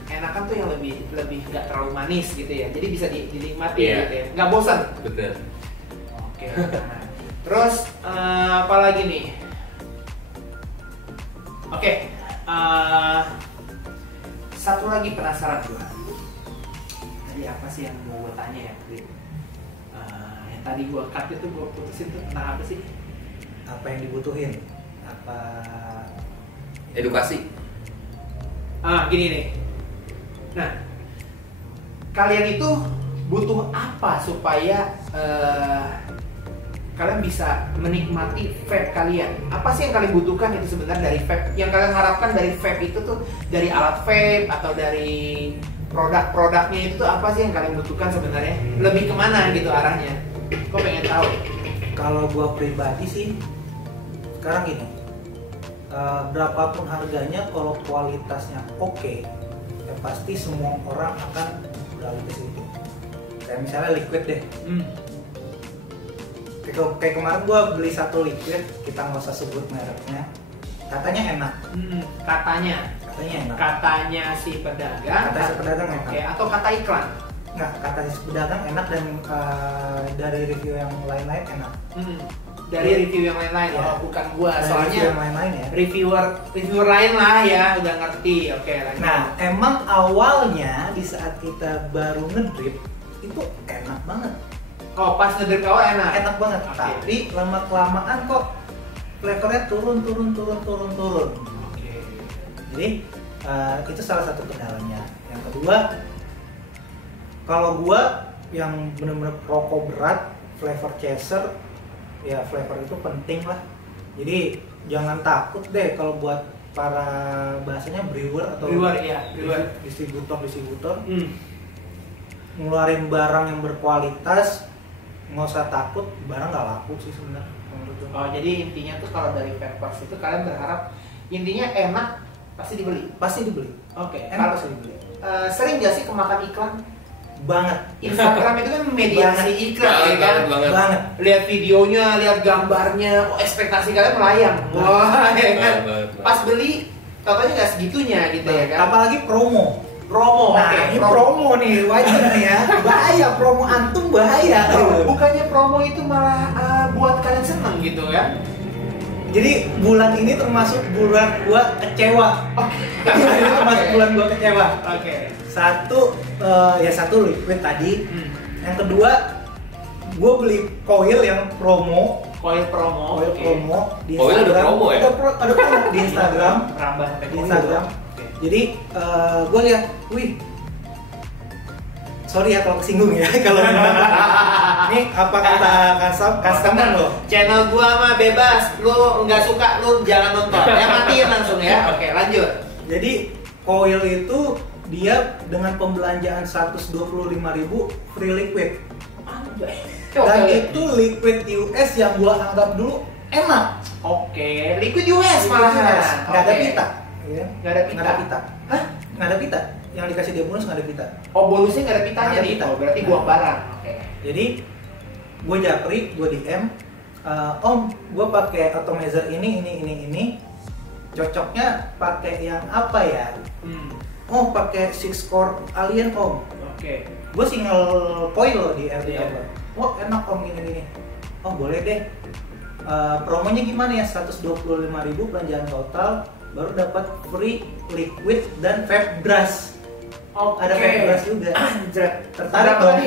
enakan tuh yang lebih nggak terlalu manis gitu ya. Jadi bisa dinikmati gitu ya, nggak bosan. Betul. Oke. Nah, terus apa lagi nih? Oke. Satu lagi penasaran gua. Tadi apa sih yang mau gua tanya ya? Yang tadi gua cut itu gua putusin tuh tentang apa sih? Apa yang dibutuhin? Apa Edukasi. Gini nih. Nah, kalian itu butuh apa supaya kalian bisa menikmati vape kalian? Apa sih yang kalian butuhkan itu sebenarnya dari vape? Yang kalian harapkan dari vape itu tuh dari alat vape atau dari produk-produknya itu tuh apa sih yang kalian butuhkan sebenarnya? Lebih kemana gitu arahnya? Kok pengen tahu? Kalau gua pribadi sih sekarang gini, berapapun harganya kalau kualitasnya oke, ya pasti semua orang akan beralih ke situ. Kayak misalnya liquid deh. Kayak kemarin gua beli satu liquid, kita nggak usah sebut mereknya, katanya enak. Katanya. katanya enak. Katanya si pedagang. Kata si pedagang enak. Oke, atau kata iklan? Nggak, kata si pedagang enak dan dari review yang lain-lain enak. Dari review yang lain-lain, Ya. bukan gua. Dari Soalnya review yang lain-lain ya. reviewer lain lah ya, udah ngerti. Oke, lanjut. Nah, emang awalnya di saat kita baru ngedrip itu enak banget. Oh, pas ngedrip awal enak. Enak banget. Oke. Tapi lama-kelamaan kok flavornya turun. Oke. Jadi itu salah satu kendalanya. Yang kedua, kalau gua yang bener-bener rokok berat, flavor chaser, ya flavor itu penting lah. Jadi jangan takut deh kalau buat para bahasanya brewer atau Brewer, distributor ngeluarin barang yang berkualitas, nggak usah takut, barang nggak laku sih sebenarnya menurut gua. Oh, jadi intinya tuh kalau dari Vapers itu kalian berharap intinya enak pasti dibeli. Pasti dibeli. Oke. Enak pasti dibeli. Sering gak sih kemakan iklan? Banget. Instagram itu kan mediasi iklan ya kan? Banget. Lihat videonya, lihat gambarnya, oh ekspektasi kalian melayang. Wah, ya kan? Pas beli, katanya nggak segitunya gitu ya kan? Apalagi promo. Nah, Nah, ini promo nih, wajib nih ya. Bahaya, promo antum bahaya. Bukannya promo itu malah buat kalian seneng gitu kan? Jadi bulan ini termasuk bulan gua kecewa. Ini termasuk bulan gua kecewa. Oke. Satu liquid tadi. Yang kedua, gua beli coil yang promo. Coil promo. Coil oke. promo di Coil ada Instagram. promo ya? Ada promo di Instagram. Merambah sampai Di coil. Instagram. Oke. Jadi gue lihat, wih, sorry ya kalau kesinggung ya kalau ini apa kata customer lo? Channel gua mah bebas, lu nggak suka lu jangan nonton, ya matiin langsung ya. Oke, lanjut. Jadi coil itu dia dengan pembelanjaan 125.000 free liquid. Dan itu liquid US yang gua anggap dulu enak. Oke, liquid US malahan. Nggak ada Oke. pita. Ya. Nggak ada pita. Nggak ada pita. Hah? Nggak ada pita. Yang dikasih dia bonus nggak ada pita. Oh, bonusnya nggak ada pitanya Nggak ada nih. pita. Oh, berarti buang barang. Oke. Jadi gue japri, gue DM, Om, gue pakai atomizer ini, cocoknya pakai yang apa ya? Oh, pakai 6 core alien Om. Oke. Gue single coil loh di RD Iya. Over. Oh enak Om gini. Oh boleh deh. Promonya gimana ya? 125.000 belanjaan total, baru dapat free liquid dan vape brush. Oke. Ada vape brush juga. Anjir. Tertarik Berapa dong? tadi?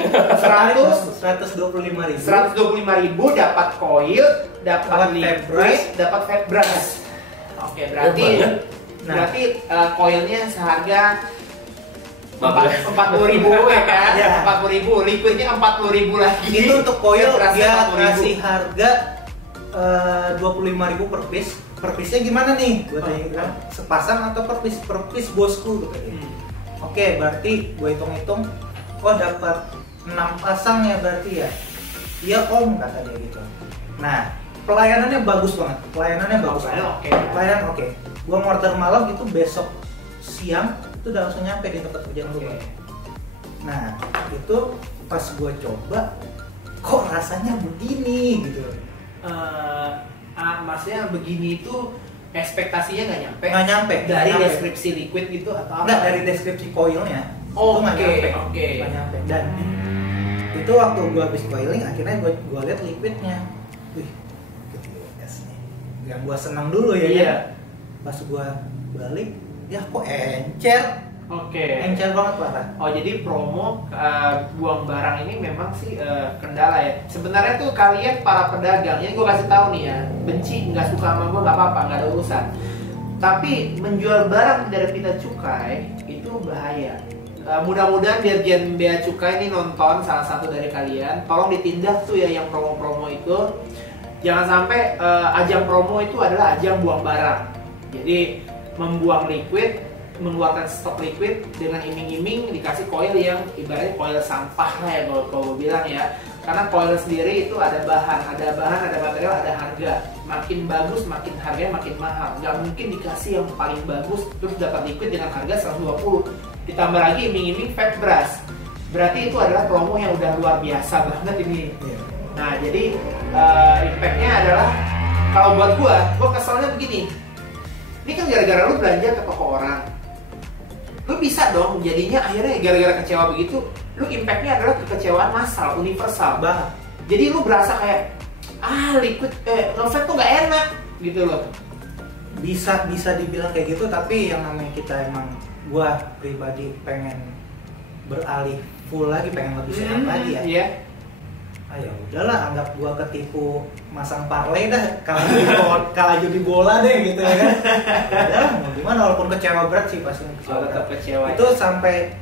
125.000. 125.000 dapat coil, dapat Dapat vape liquid, brush. dapat vape brush. Oke, berarti banyak. berarti coilnya seharga Bagus. 40.000 ya kan? Ya. 40.000, liquidnya 40.000 lagi. Itu untuk coil Vape brushnya dia 40.000. kasih harga 25.000 per piece. Per piece-nya gimana nih? Gue tanya gitu kan. Sepasang atau per piece bosku gitu. Oke, berarti gue hitung-hitung kok dapat 6 pasang ya berarti ya. Iya Om kata dia gitu. Nah, pelayanannya bagus banget. Pelayanan Oke. Pelayanan oke. Gue ngorder malam itu besok siang itu udah langsung nyampe di tempat kerjaan gue. Oke. Nah, itu pas gue coba kok rasanya begini gitu. Maksudnya begini itu ekspektasinya nggak nyampe? Nggak nyampe. Dari nggak nyampe. deskripsi liquid gitu atau apa? Enggak, dari deskripsi coilnya. Oh, itu nggak oke, nyampe. oke. Nggak nyampe. Dan itu waktu gue habis coiling akhirnya gue lihat liquidnya. Wih, GTS nih. Yang gue senang dulu ya. Iya. Pas gue balik, ya kok encer. Oke. Encer banget parah. Oh, jadi promo buang barang ini memang sih kendala ya. Sebenarnya tuh kalian para pedagang, ini gue kasih tahu nih ya, benci nggak suka sama gue nggak apa-apa, nggak ada urusan. Tapi menjual barang tidak ada pita cukai itu bahaya. Mudah-mudahan Dirjen Bea Cukai ini nonton salah satu dari kalian, tolong ditindak tuh ya yang promo-promo itu. Jangan sampai ajang promo itu adalah ajang buang barang. Jadi membuang liquid, mengeluarkan stok liquid dengan iming-iming dikasih coil yang ibaratnya coil sampah lah ya kalau gue bilang ya. Karena coil sendiri itu ada bahan, ada material, ada harga. Makin bagus, makin harganya makin mahal. Nggak mungkin dikasih yang paling bagus terus dapat liquid dengan harga 120. Ditambah lagi iming-iming vape brush. Berarti itu adalah promo yang udah luar biasa banget ini. Nah, jadi impact-nya adalah kalau buat gua keselnya begini. Ini kan gara-gara lu belanja ke toko orang, lu bisa dong jadinya akhirnya gara-gara kecewa begitu, lu impactnya adalah kekecewaan massal, universal banget. Jadi lu berasa kayak liquid nge-vape tuh gak enak gitu loh. Bisa dibilang kayak gitu, tapi yang namanya kita emang, gua pribadi pengen beralih full lagi, pengen lebih sehat lagi ya. Iya. Ya udahlah, anggap gua ketipu masang parlay dah, kalah judi bola deh gitu ya kan. Udahlah, mau gimana, walaupun kecewa berat sih pasti Tetap kecewa. Itu sampai,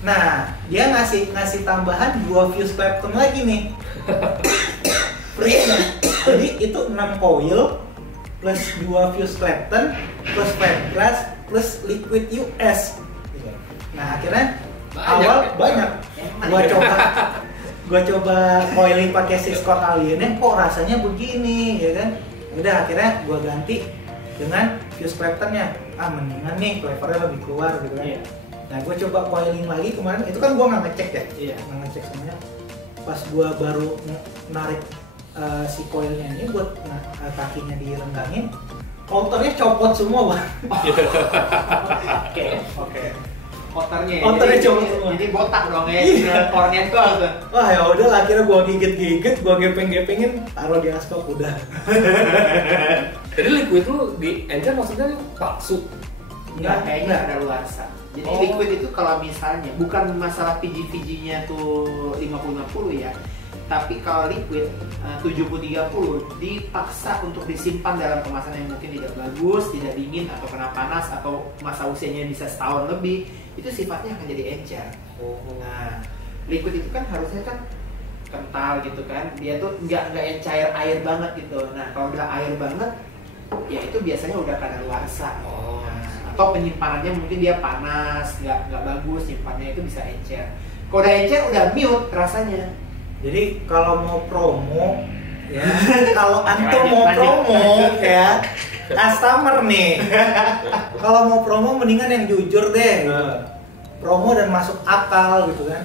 nah dia ngasih tambahan 2 fuse Clapton lagi nih. Free-nya. Jadi itu 6 coil plus 2 fuse Clapton plus vape glass plus liquid US. Nah akhirnya banyak. Gua coba coiling pakai Cisco Alien, kok rasanya begini ya kan. Udah akhirnya gua ganti dengan fuse Claptonnya. Mendingan nih flavornya lebih keluar gitu kan. Iya. Nah gua coba coiling lagi kemarin, itu kan gua nggak ngecek ya. Iya. Nggak ngecek semuanya. Pas gua baru narik si coilnya ini buat kakinya direnggangin, outernya copot semua bang. Oke. Outernya copot semua. Jadi botak dong ya, kornya tuh. Wah ya udah, akhirnya gua gigit, gua gepeng-gepengin, taruh di asbak udah. Jadi liquid lu di encer maksudnya palsu? Enggak, kayaknya ada luarsa. Jadi liquid itu kalau misalnya bukan masalah PG-PG-nya tuh 50-50 ya, tapi kalau liquid 70-30 dipaksa untuk disimpan dalam kemasan yang mungkin tidak bagus, tidak dingin atau kena panas atau masa usianya bisa setahun lebih, itu sifatnya akan jadi encer. Nah, liquid itu kan harusnya kan kental gitu kan, dia tuh nggak yang cair air banget gitu. Nah kalau udah air banget, ya itu biasanya udah kadaluarsa. Atau penyimpanannya mungkin dia panas, nggak bagus, simpannya itu bisa encer. Kalau udah encer udah mute rasanya. Jadi kalau mau promo ya, kalau antum mau promo ya, customer nih. Kalau mau promo mendingan yang jujur deh. Promo dan masuk akal gitu kan.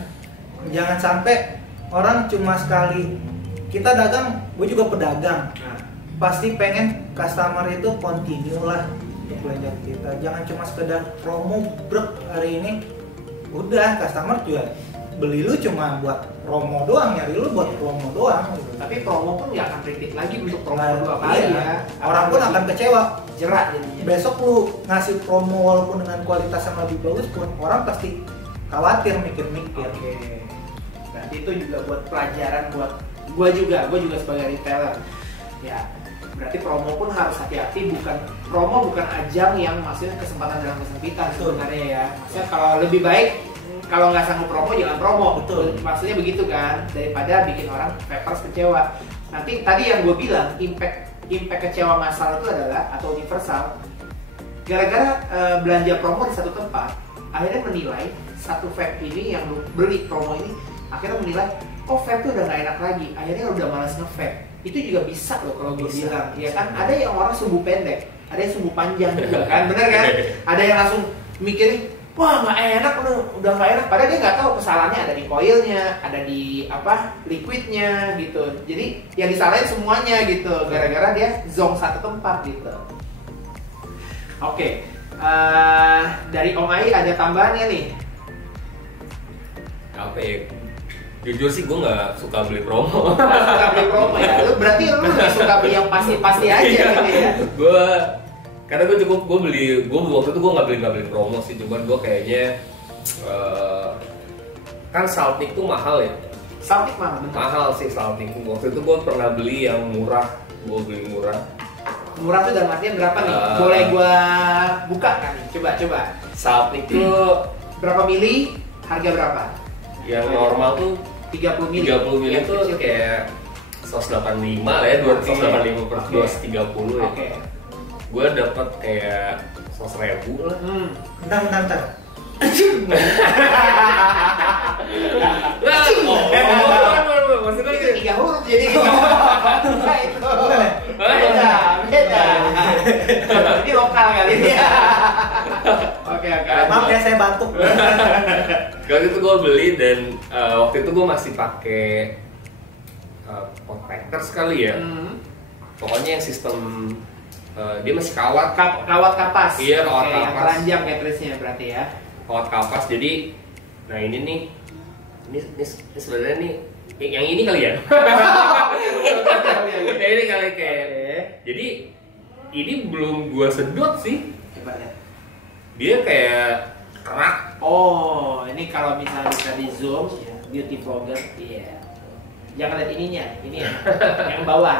Jangan sampai orang cuma sekali kita dagang, gue juga pedagang. Pasti pengen customer itu continue lah untuk belanja kita. Jangan cuma sekedar promo brek hari ini. Udah, customer juga beli lu cuma buat promo doang, nyari lu buat promo doang gitu. Tapi promo pun nggak akan repeat lagi untuk promo dua iya. kali ya. Orang pun akan kecewa. Jerak jadinya. Besok lu ngasih promo walaupun dengan kualitas yang lebih bagus pun orang pasti khawatir mikir-mikir. Oke. Berarti itu juga buat pelajaran buat gua juga sebagai retailer. Ya, berarti promo pun harus hati-hati, promo bukan ajang yang maksudnya kesempatan dalam kesempitan sebenarnya ya. Maksudnya kalau lebih baik kalau nggak sanggup promo jangan promo. Betul. Maksudnya begitu kan, daripada bikin orang vapers kecewa. Nanti tadi yang gue bilang impact kecewa massal itu adalah atau universal. Gara-gara belanja promo di satu tempat, akhirnya menilai satu vape ini yang lu beli promo ini, akhirnya menilai vape itu udah nggak enak lagi. Akhirnya udah malas nge-vape. Itu juga bisa loh kalau gue bilang, ya kan. Ada yang orang sumbu pendek, ada yang sumbu panjang juga kan, bener kan? Ada yang langsung mikirin, wah nggak enak, udah nggak enak. Padahal dia nggak tahu kesalahannya ada di coilnya, ada di liquidnya gitu. Jadi yang disalahin semuanya gitu, gara-gara dia zong satu tempat gitu. Oke, dari Om Ai ada tambahannya nih. Apa ya? Jujur sih gue nggak suka beli promo. Suka beli promo ya? Berarti lu lebih suka beli yang pasti-pasti aja gitu ya? Karena gue waktu itu gue nggak beli promo sih, cuman gue kayaknya kan Saltnik tuh mahal ya. Saltnik mahal, bener. Mahal sih Saltnik. Waktu itu gue pernah beli yang murah, Murah tuh dalam artian berapa nih? Boleh gue buka kan? Coba. Saltnik tuh berapa mili? Harga berapa? Yang normal tuh 30 mili. 30 mili tuh kayak 185 lah ya, 285 per 230 ya. Oke. Gue dapet kayak 100.000 lah. Bentar. Maksudnya itu 3 huruf jadi enggak itu. Beda. Ini lokal kali ini. Oke. Maaf ya saya batuk. Waktu itu gue beli dan waktu itu gue masih pakai pot packer sekali ya. Pokoknya yang sistem dia masih kawat. Kawat kapas. Iya, kawat Oke, kapas. yang keranjang cartridge-nya berarti ya. Kawat kapas. Jadi, nah ini nih, ini sebenarnya nih, yang ini kali ya. Yang ini kali kayak. Jadi ini belum gua sedot sih. Coba lihat. Dia kayak kerak. Oh, ini kalau misalnya bisa di zoom, ya, beauty vlogger, iya. Jangan lihat ininya, ini ya, yang bawah.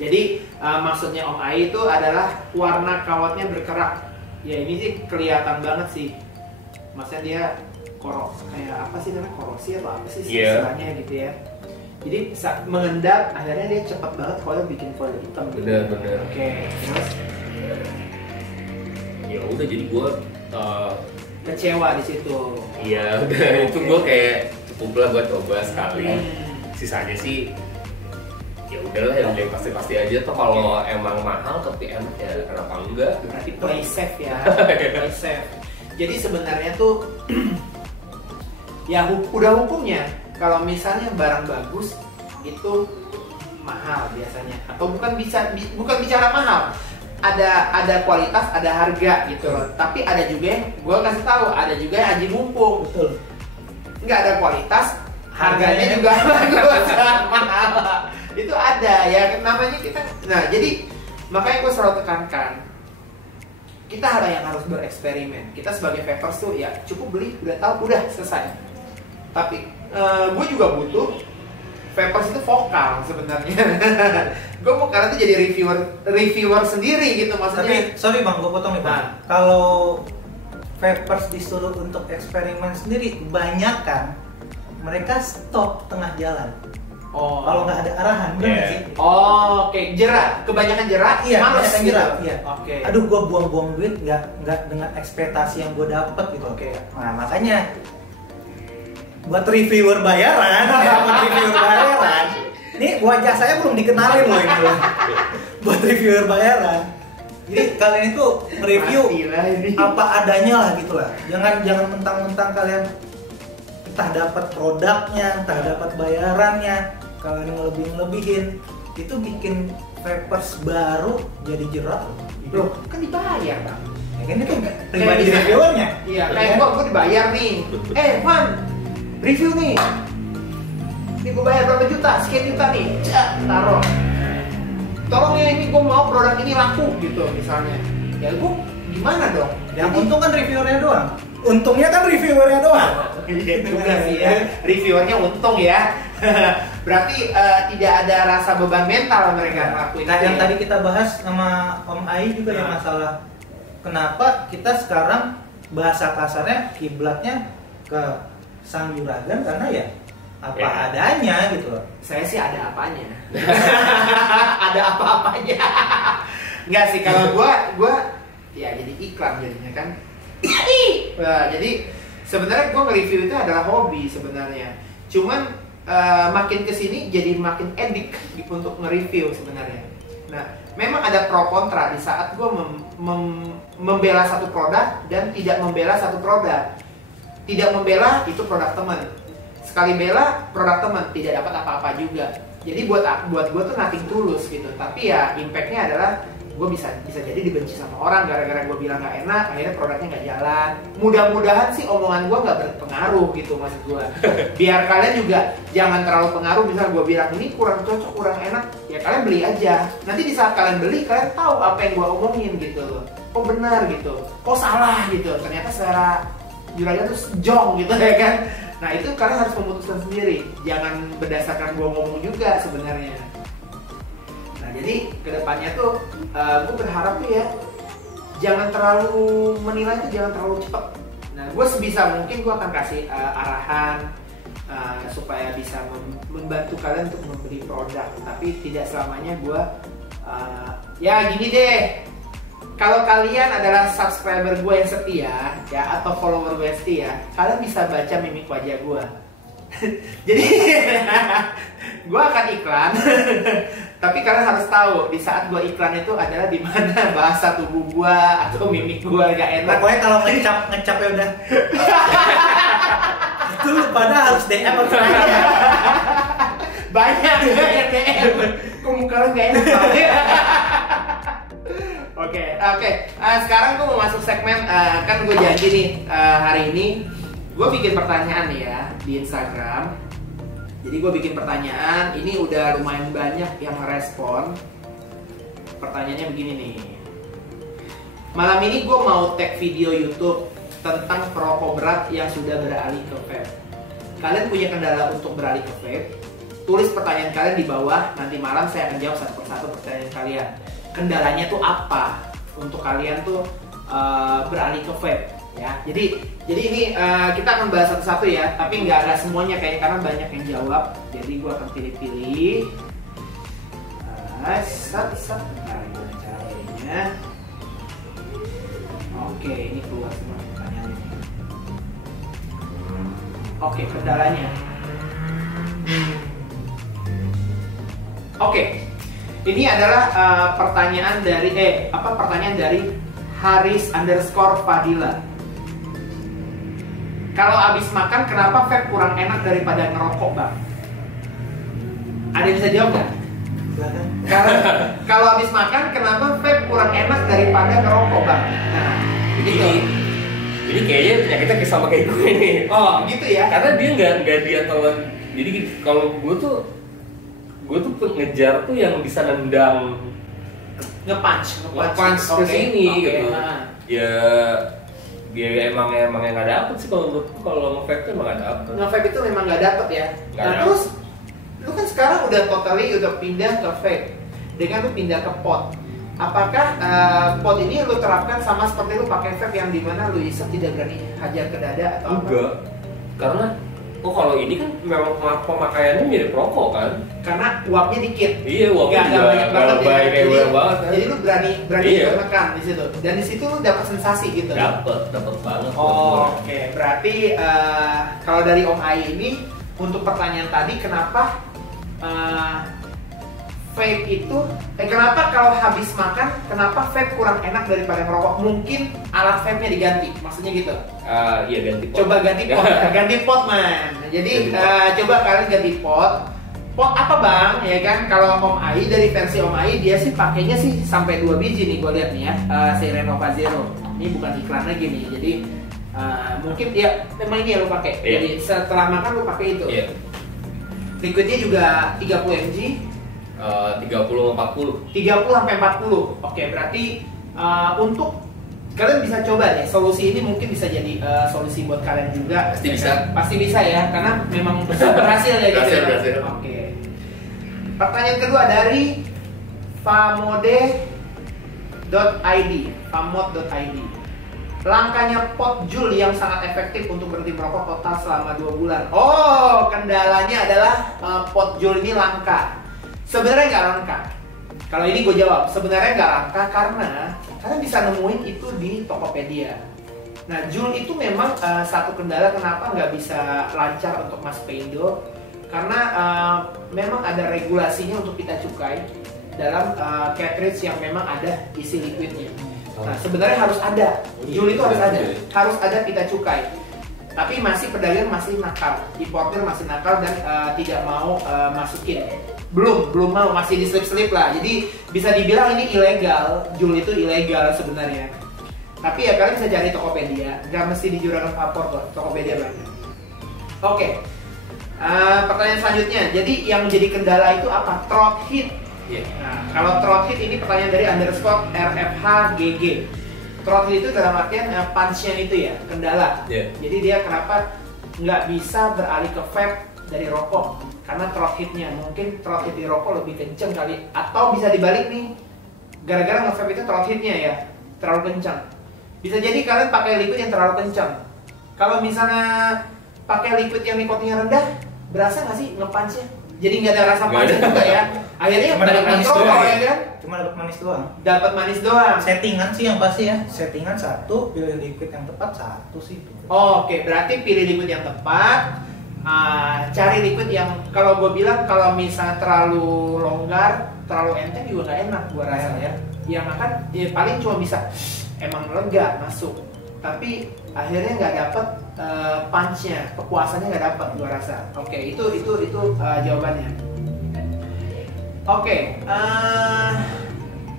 Jadi maksudnya Om Ai itu adalah warna kawatnya berkerak. Ya ini sih kelihatan banget sih. Maksudnya dia kayak apa sih namanya, korosi atau apa sih istilahnya gitu ya. Jadi saat mengendap akhirnya dia cepat banget kalau bikin foil hitam. Bener. Oke, terus Ya udah jadi gua kecewa di situ. iya udah itu gua kayak cukup lah gua coba sekali. Sisanya sih ya udahlah yang pasti aja tuh kalau emang mahal tapi enak ya kenapa enggak. Berarti play safe ya. Play safe. Jadi sebenarnya tuh ya udah hukumnya kalau misalnya barang bagus itu mahal biasanya, atau bukan bicara mahal, ada kualitas, ada harga gitu loh. Tapi ada juga yang gue kasih tahu, ada juga yang aji mumpung. Betul. Nggak ada kualitas, harganya juga bagus, mahal. Itu ada ya, namanya kita. Nah jadi makanya gue selalu tekankan, kita ada yang harus bereksperimen. Kita sebagai vapers tuh ya cukup beli, udah tahu, udah selesai. Tapi gue juga butuh vapers itu vokal sebenarnya. Gue mau karena itu jadi reviewer sendiri gitu maksudnya. Tapi sorry bang, gue potong nih bang. Kalau vapers disuruh untuk eksperimen sendiri, banyak kan mereka stop tengah jalan. Oh. Kalau nggak ada arahan, bener nggak sih? Oh, oke. Jerak, kebanyakan jerak. Iya, males kebanyakan gitu. jerak. Iya. Oke. Aduh, gue buang-buang duit nggak dengan ekspektasi yang gue dapet gitu. Oke. Nah makanya buat reviewer bayaran, ini wajah saya belum dikenalin loh ini loh. Buat reviewer bayaran. Jadi kalian itu nge-review apa adanya lah gitu lah. Jangan mentang-mentang kalian entah dapat produknya, entah dapat bayarannya, kalian ngelebihin itu bikin vapers baru jadi jerak. Loh, kan dibayar, Bang. Ya kan itu pribadi reviewernya. Iya, kayak gua dibayar nih. Van, review nih. Ini gua bayar berapa juta? Sekian juta nih. Taruh. Tolong ya, ini gua mau produk ini laku gitu misalnya. Ya gua gimana dong? Yang untung kan reviewernya doang. Untungnya kan reviewernya doang. Iya juga sih ya. Reviewernya untung ya. Berarti tidak ada rasa beban mental mereka ngelakuin. Nah, yang tadi kita bahas sama Om Ai juga ya masalah kenapa kita sekarang bahasa kasarnya kiblatnya ke sang juragan karena ya apa adanya gitu loh. Saya sih ada apanya. Ada apa-apanya. Enggak sih, kalau gua ya jadi iklan jadinya kan. Nah, jadi sebenarnya gua nge-review itu adalah hobi sebenarnya. Cuman makin kesini jadi makin edik untuk nge-review sebenarnya. Nah, memang ada pro kontra di saat gue membela satu produk dan tidak membela satu produk. Tidak membela itu produk teman. Sekali bela produk teman tidak dapat apa-apa juga. Jadi buat gue tuh nothing tulus gitu. Tapi ya impactnya adalah gue bisa jadi dibenci sama orang gara-gara gue bilang nggak enak, akhirnya produknya nggak jalan. Mudah-mudahan sih omongan gue nggak berpengaruh gitu maksud gue. Biar kalian juga jangan terlalu pengaruh. Misal gue bilang ini kurang cocok, kurang enak, ya kalian beli aja. Nanti di saat kalian beli kalian tahu apa yang gue omongin gitu loh. Oh benar gitu, oh salah gitu. Ternyata selera juragan tuh jong gitu ya kan. Nah itu kalian harus memutuskan sendiri. Jangan berdasarkan gue ngomong juga sebenarnya. Jadi kedepannya tuh gue berharap tuh ya jangan terlalu menilai itu, jangan terlalu cepat. Nah gue sebisa mungkin gue akan kasih arahan supaya bisa membantu kalian untuk membeli produk. Tapi tidak selamanya gue ya gini deh. Kalau kalian adalah subscriber gue yang setia ya atau follower gue yang setia, kalian bisa baca mimik wajah gue. Jadi gue akan iklan. Tapi kalian harus tahu di saat gue iklan itu adalah di mana bahasa tubuh gue atau mimik gue gak enak. Pokoknya kalau ngecap ya udah. Itu lu pada harus DM atau ya. Banyak ya yang DM. Kok muka lu gak enak? Oke. Sekarang gue mau masuk segmen, kan gue janji nih hari ini gue bikin pertanyaan nih ya di Instagram. Jadi gue bikin pertanyaan, ini udah lumayan banyak yang merespon. Pertanyaannya begini nih. Malam ini gue mau tag video YouTube tentang perokok berat yang sudah beralih ke vape. Kalian punya kendala untuk beralih ke vape? Tulis pertanyaan kalian di bawah, nanti malam saya akan jawab satu persatu pertanyaan kalian. Kendalanya tuh apa untuk kalian tuh beralih ke vape ya. Jadi ini kita akan bahas satu-satu ya, tapi nggak semuanya kayaknya karena banyak yang jawab. Jadi gue akan pilih-pilih. Gimana caranya? Oke, ini keluar semua pertanyaannya. Oke, kendalanya. Oke, ini adalah pertanyaan dari Haris_Fadila. Kalau habis makan, kenapa vape kurang enak daripada ngerokok, Bang? Ada yang bisa jawab nggak? Kalau habis makan, kenapa vape kurang enak daripada ngerokok, Bang? Nah, ini kayaknya penyakitnya sama kayak gue nih. Oh, gitu ya? Karena dia nggak dia telan. Jadi kalau gue tuh ngejar tuh yang bisa nendang nge-punch ke sini gitu. Nah. Ya emang nggak dapet sih kalau menurutku, kalau nge-vape tuh emang nggak dapet. Nge-vape itu memang nggak dapet ya. Terus lu kan sekarang udah pindah ke vape dengan lu pindah ke pot. Apakah pot ini lu terapkan sama seperti lu pakai vape yang dimana lu isep tidak berani hajar ke dada atau enggak? Karena kalau ini kan memang pemakaiannya mirip rokok kan? Karena uapnya dikit. Iya, uapnya juga nggak lebay kayak gue banget kan? Jadi lu berani menekan di situ. Dan di situ lu dapat sensasi gitu. Dapat banget. Oke. Berarti kalau dari Om Ai ini untuk pertanyaan tadi, kenapa vape itu kenapa kalau habis makan kenapa vape kurang enak daripada merokok? Mungkin alat vape-nya diganti, maksudnya gitu. Iya, ganti pot. Coba ganti pot, ganti pot man. Jadi coba kalian ganti pot. Pot apa bang? Ya kan kalau Om Ai, dari versi Om Ai dia sih pakainya sih sampai 2 biji nih, gue lihat nih ya. Si Renova Zero. Ini bukan iklan lagi nih. Jadi mungkin ya memang ini yang lo pakai. Iya. Jadi setelah makan lo pakai itu. Iya. Liquidnya juga 30 mg. 30 40. 30 sampai 40. Oke, berarti untuk kalian bisa coba deh, solusi ini mungkin bisa jadi solusi buat kalian juga. Pasti bisa. Pasti bisa ya, karena memang berhasil ya gitu. Berhasil. Oke. Pertanyaan kedua dari famode.id. Langkahnya pot Joule yang sangat efektif untuk berhenti merokok total selama 2 bulan. Oh, kendalanya adalah pot Joule ini langka. Sebenarnya nggak langka. Kalau ini gue jawab, sebenarnya nggak langka karena kalian bisa nemuin itu di Tokopedia. Nah, Joule itu memang satu kendala kenapa nggak bisa lancar untuk masuk ke Indo, karena memang ada regulasinya untuk kita cukai dalam cartridge yang memang ada isi liquidnya. Nah, sebenarnya harus ada. Joule itu harus ada pita cukai. Tapi pedagang masih nakal, importer masih nakal dan tidak mau masukin. Belum mau, masih diselip-selip lah. Jadi bisa dibilang ini ilegal. Joule itu ilegal sebenarnya. Tapi ya kalian bisa cari Tokopedia. Gak mesti di Juragan Vapor kok, Tokopedia banyak. Oke. Pertanyaan selanjutnya. Jadi yang menjadi kendala itu apa? Throat hit. Yeah. Nah, kalau throat hit ini pertanyaan dari _RFHGG. Throat hit itu dalam artian punch-nya itu ya, kendala. Yeah. Jadi dia kenapa nggak bisa beralih ke vape dari rokok? Karena throat hit-nya, mungkin throat hit di rokok lebih kenceng kali. Atau bisa dibalik nih, gara-gara nge-vape itu throat hit-nya ya, terlalu kenceng. Bisa jadi kalian pakai liquid yang terlalu kenceng. Kalau misalnya pakai liquid yang nikotinnya rendah, berasa nggak sih nge-punch-nya? Jadi nggak ada rasa panas juga ya. Akhirnya Cuma dapat manis doang ya kan? Cuma dapat manis doang. Dapat manis doang. Settingan sih yang pasti ya. Settingan satu, pilih liquid yang tepat satu sih. Oke, berarti pilih liquid yang tepat. Cari liquid yang kalau gue bilang kalau misalnya terlalu longgar, terlalu enteng juga nggak enak gue rasa ya. Yang makan ya paling cuma bisa emang lega masuk. Tapi akhirnya nggak dapet punch-nya, kepuasannya nggak dapet gue rasa. Oke, itu jawabannya. Oke,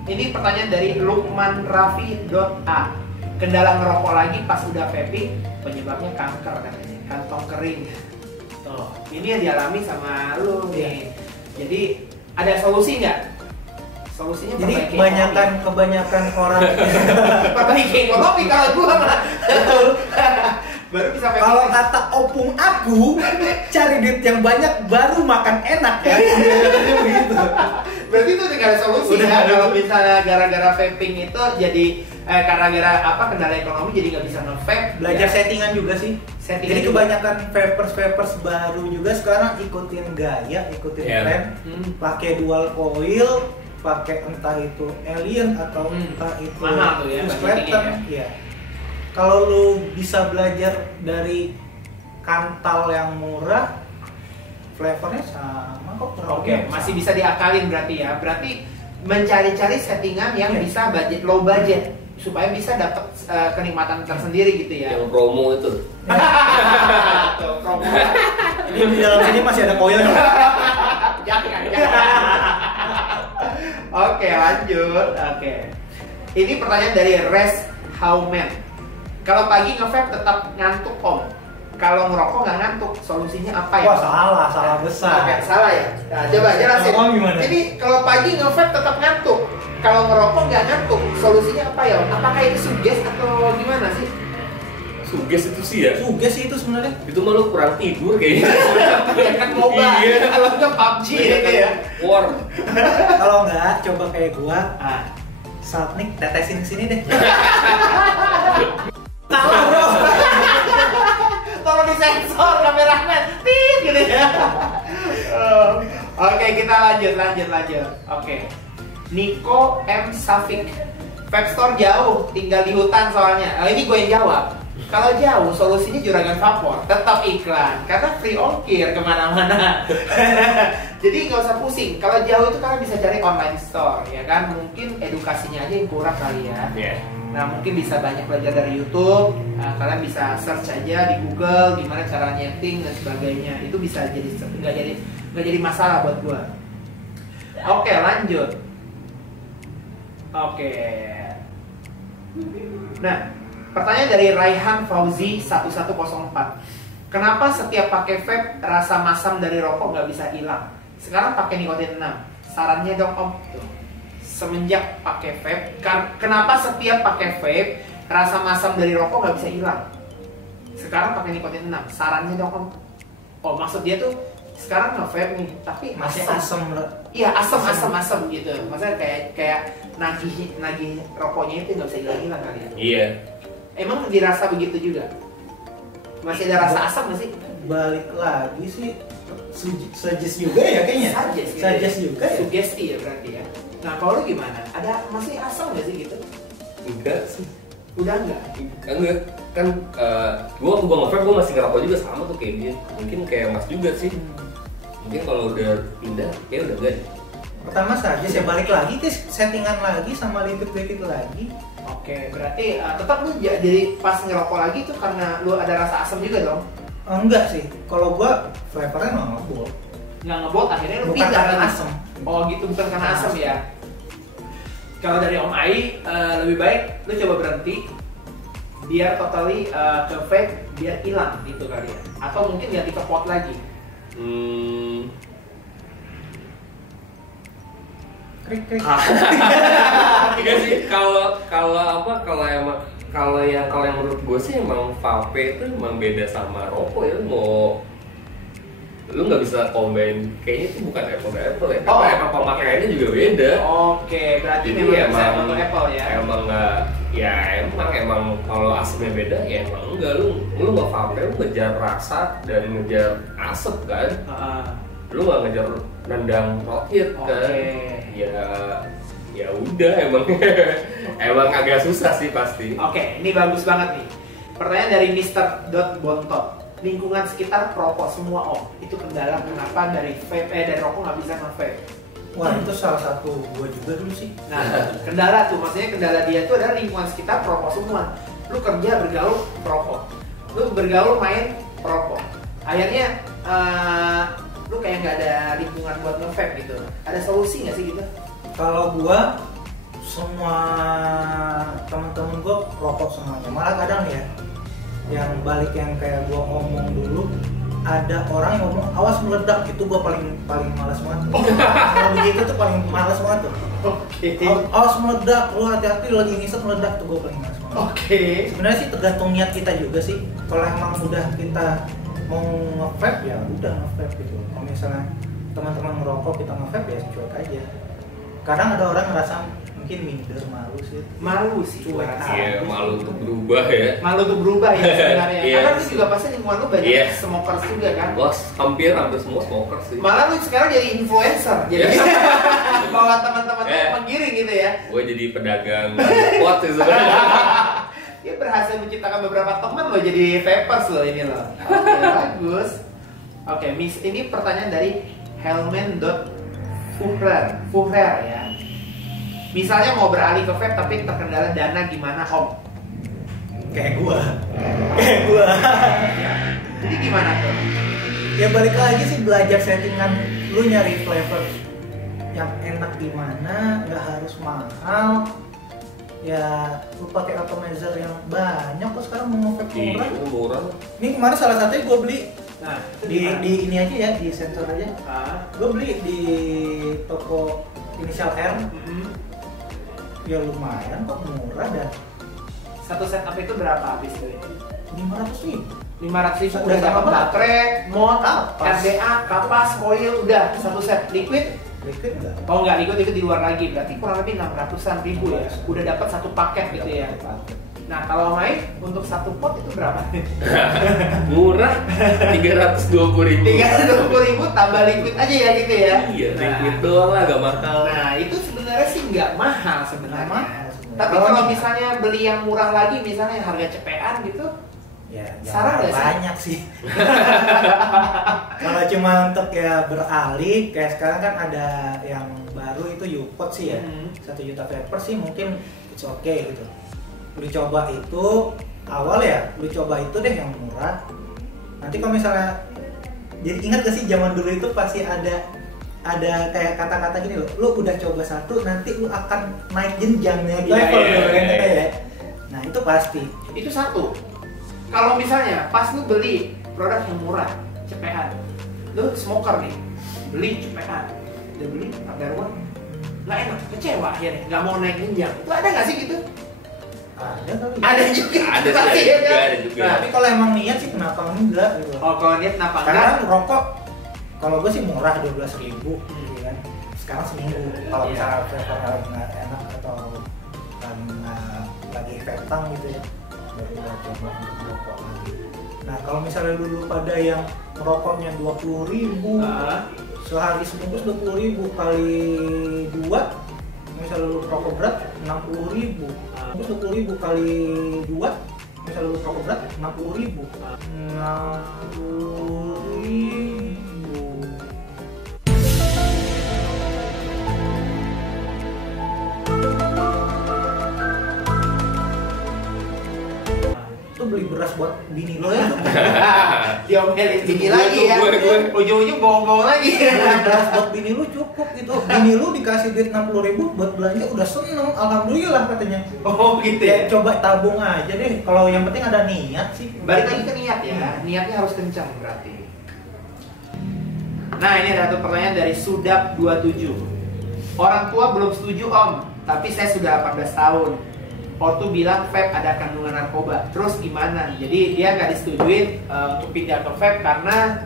Ini pertanyaan dari lukmanrafi.a. Kendala ngerokok lagi pas udah vaping, penyebabnya kanker katanya, kantong kering. Tuh, ini yang dialami sama lu nih. Jadi ada solusi nggak? Solusinya Jadi perbaiki kebanyakan orang perbaiki ekonomi kalau gua mah. Baru bisa vaping. kalau kata opung aku cari duit yang banyak baru makan enak ya. Begitu. Berarti itu udah gak ada solusi Udah ya. ada. Kalau misalnya gara-gara vaping itu jadi gara-gara apa kendala ekonomi jadi nggak bisa nge-vape. Belajar ya. settingan juga sih. Settingan Jadi juga. kebanyakan vapers baru juga sekarang ikutin gaya, ikutin Iya. tren, Hmm. pakai dual coil, pakai entah itu alien atau entah itu Mahal tuh ya, fuse budgetingnya pattern. Iya. Kalau lu bisa belajar dari kantal yang murah, flavornya sama kok. Oke, masih bisa diakalin berarti ya. Berarti mencari-cari settingan yang Iya. bisa low budget supaya bisa dapat kenikmatan tersendiri gitu ya. Yang promo itu. Tuh, promo. Ini di dalam sini masih ada coil. Jangan. Oke, lanjut. Oke. Ini pertanyaan dari Res Hauman. Kalau pagi nge-vape tetap ngantuk om. Kalau ngerokok nggak ngantuk, solusinya apa ya? Wah, salah besar. Oke, salah ya. Nah, coba jelasin. Om gimana? Jadi kalau pagi nge-vape tetap ngantuk, kalau ngerokok nggak ngantuk, solusinya apa ya? Apakah itu suges atau gimana sih? Suges itu sih ya. Suges sih itu sebenarnya. Itu malu kurang tidur kayaknya. Kan MOBA, Iya. kalau nggak PUBG gitu ya. War. Kalau enggak, coba kayak gua, Ah, Saltnik tetesin sini deh. Kalah bro. tolong disensor kameramen, tit gitu ya. Oke, kita lanjut. Oke. Niko M Safik. Vape store jauh, tinggal di hutan soalnya. Ini gue yang jawab. Kalau jauh, solusinya Juragan Vapor, tetap iklan, karena free ongkir kemana-mana. Jadi nggak usah pusing. Kalau jauh itu kalian bisa cari online store, ya kan? Mungkin edukasinya aja yang kurang kali ya. Iya. Nah, mungkin bisa banyak belajar dari YouTube. Nah, kalian bisa search aja di Google gimana cara nyeting dan sebagainya. Itu bisa jadi nggak jadi masalah buat gua. Oke, lanjut. Oke. Nah, pertanyaan dari Raihan Fauzi 1104. Kenapa setiap pakai vape rasa masam dari rokok nggak bisa hilang? Sekarang pakai nikotin 6. Sarannya dong om. Tuh. Semenjak pakai vape, kenapa setiap pakai vape rasa masam dari rokok nggak bisa hilang? Sekarang pakai nikotin 6. Sarannya dong om. Oh, maksud dia tuh sekarang nge-vape nih, tapi Masih asem bro. Iya, asam gitu. Maksudnya kayak nagih rokoknya itu nggak bisa hilang kali ya. Iya. Emang dirasa begitu juga? Masih ada rasa asam nggak sih? Balik lagi sih, suggest juga ya kayaknya. Suggest juga ya. Sugesti ya berarti ya. Nah, kalau lu gimana? Ada masih asam nggak sih gitu? Enggak sih. Udah nggak? Enggak. Kan gua nge-vape gua masih ngerokok juga sama tuh kayak dia. Mungkin kayak Mas juga sih. Mungkin kalau udah pindah ya udah enggak. Pertama saja saya balik lagi ke settingan lagi sama liquid lagi. Oke, berarti tetap lu jadi pas ngerokok lagi tuh karena lu ada rasa asam juga dong? Enggak sih, kalau gua flavornya nggak ngebul. Nggak ngebot, akhirnya lu Bukan pindah karena lagi. asam. Oh gitu, bukan karena asam ya. Kalau dari Om Ai, lebih baik lu coba berhenti biar totally ke vape biar hilang gitu kali ya. Atau mungkin ganti ke pot lagi. Krik. Enggak sih, kalau yang menurut gue sih emang vape itu emang beda sama rokok ya. Lu nggak bisa combine, kayaknya itu bukan apple ya, karena emang pemakaiannya juga beda. Oke, berarti Jadi memang bisa emang apple to apple ya. emang nggak, ya emang kalau asapnya beda ya emang enggak. Lu nggak vape, lu ngejar rasa dan ngejar asap kan. Lu nggak ngejar nendang rocket kan. Ya udah emang emang agak susah sih pasti. Oke, ini bagus banget nih. Pertanyaan dari Mr.Bontot. Lingkungan sekitar perokok semua om. Itu kendala kenapa dari vape dari rokok nggak bisa nge-vape. Wah itu salah satu gua juga dulu sih. Nah, kendala tuh, maksudnya kendala dia tuh adalah lingkungan sekitar perokok semua. Lu kerja bergaul perokok, lu bergaul main perokok. Akhirnya lu kayak nggak ada lingkungan buat nge-vape gitu. Ada solusi nggak sih gitu? Kalau gua semua teman-teman gue rokok semuanya. Malah kadang ya, yang balik yang kayak gue ngomong dulu, ada orang yang ngomong awas meledak, itu gue paling malas banget. Kalau begitu tuh paling malas banget tuh. Oke. Awas meledak, lu hati-hati lagi ngisep meledak, tuh gue paling malas banget. Oke. Sebenarnya sih tergantung niat kita juga sih. Kalau emang udah kita mau nge-vape ya udah nge-vape gitu. Kalau misalnya teman-teman ngerokok kita nge-vape ya cuek aja. Kadang ada orang ngerasa mungkin minder, malu sih. Malu sih. Cuek. Iya, malu untuk berubah ya. Malu tuh berubah ya sebenarnya. Iya. Karena lu juga pasti lingkungan lu banyak Iya. smokers juga kan. Bos, hampir semua smoker sih. Malah lu sekarang jadi influencer. Jadi bawa teman-teman lu menggiring gitu ya. Gue jadi pedagang pot sih sebenarnya. Dia berhasil menciptakan beberapa teman lo jadi vapers lo ini lo. Oke, bagus. Oke, ini pertanyaan dari Helmen.Fuhrer ya. Misalnya mau beralih ke vape tapi terkendala dana gimana Om? Kayak gua. Jadi gimana tuh? Ya balik lagi sih belajar settingan, lu nyari flavor yang enak gimana, nggak harus mahal. Ya lu pakai atomizer yang banyak kok sekarang mau vape murah. Murah. Ini kemarin salah satunya gue beli Nah, di ini aja ya, di sensor aja. Gue beli di toko inisial R. Ya lumayan kok, murah dan satu setup itu berapa habis tuh? 500.000. 500.000 udah Udah dapat sama baterai, mod, Kapas. RDA, kapas, coil, udah satu set. Liquid? Liquid enggak? Oh enggak, liquid itu di luar lagi. Berarti kurang lebih 600-an ribu ya. Udah dapat satu paket gitu ya. Nah kalau main untuk satu pot itu berapa? Murah. 320.000. 320.000 tambah liquid aja ya gitu ya. Iya, liquid doang lah, gak mahal. Nah itu sebenarnya sih nggak mahal sebenarnya. Nggak mahal sebenarnya. Tapi kalau misalnya beli yang murah lagi, misalnya yang harga cepean gitu, Ya, saran nggak sih? banyak sih. Kalau cuma untuk ya beralih, kayak sekarang kan ada yang baru itu Upot sih ya, 1 juta vapor sih mungkin it's okay gitu. Lu coba itu awal ya, lu coba itu deh yang murah. Nanti kalau misalnya, jadi ingat gak sih zaman dulu itu pasti ada kayak kata-kata gini loh, lu udah coba satu, nanti lu akan naik jenjang naik level gitu kan ya. Nah itu pasti. itu satu. Kalau misalnya pas lu beli produk yang murah, cepean, lu smoker nih, beli cepean, udah beli pakai uang, nggak enak, kecewa akhirnya, nggak mau naik jenjang. Itu ada nggak sih gitu? Ada kali. Ada juga. Ada sih, Pasti ada ya kan? ada juga. Nah, Tapi kalau emang niat sih kenapa enggak gitu. oh kalau niat kenapa Karena enggak? kan rokok, kalau gue sih murah 12.000 gitu kan. Sekarang seminggu. Kalau Iya. misalnya flavor lagi nggak enak atau lagi ventang gitu ya, baru gue coba untuk rokok lagi. Nah kalau misalnya dulu pada yang merokoknya 20.000, sehari sebungkus 20.000 kali 2, misalnya lu rokok berat 60.000, terus 20.000 kali 2, misalnya lu rokok berat 60.000, 60.000. Itu beli beras buat bini lo ya. Diomelin bini Gue lagi tuh, ya. gue. Ujung-ujung bohong-bohong lagi. Beli beras buat bini lu cukup gitu. Bini lu dikasih duit 60.000 buat belanja udah seneng, alhamdulillah katanya. Oh gitu Ya ya. coba tabung aja deh. Kalau yang penting ada niat sih. Balik lagi ke niat ya. Niatnya harus kencang berarti. Nah ini ada satu pertanyaan dari Sudap27. Orang tua belum setuju Om, tapi saya sudah 18 tahun. Ortu bilang vape ada kandungan narkoba. Terus gimana? Jadi dia nggak disetujuin untuk pindah ke vape karena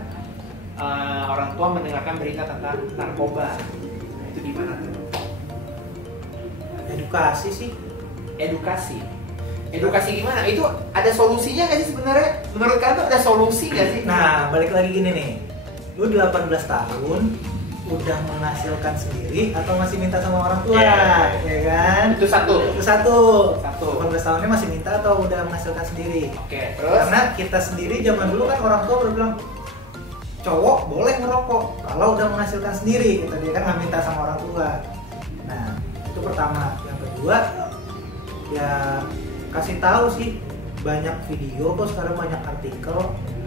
orang tua mendengarkan berita tentang narkoba. Nah, itu gimana tuh? Edukasi sih. Edukasi. Edukasi gimana? Itu ada solusinya nggak sih sebenarnya? Menurut kalian tuh ada solusi nggak sih? Nah, balik lagi gini nih. Lu 18 tahun udah menghasilkan sendiri atau masih minta sama orang tua? Iya. Ya kan? Itu satu. Itu satu. Satu. 18 tahunnya masih minta atau udah menghasilkan sendiri? Oke, terus? Karena kita sendiri zaman dulu kan orang tua berbilang cowok boleh ngerokok kalau udah menghasilkan sendiri, gitu dia kan nggak minta sama orang tua. Nah itu pertama. Yang kedua ya kasih tahu sih, banyak video kok sekarang, banyak artikel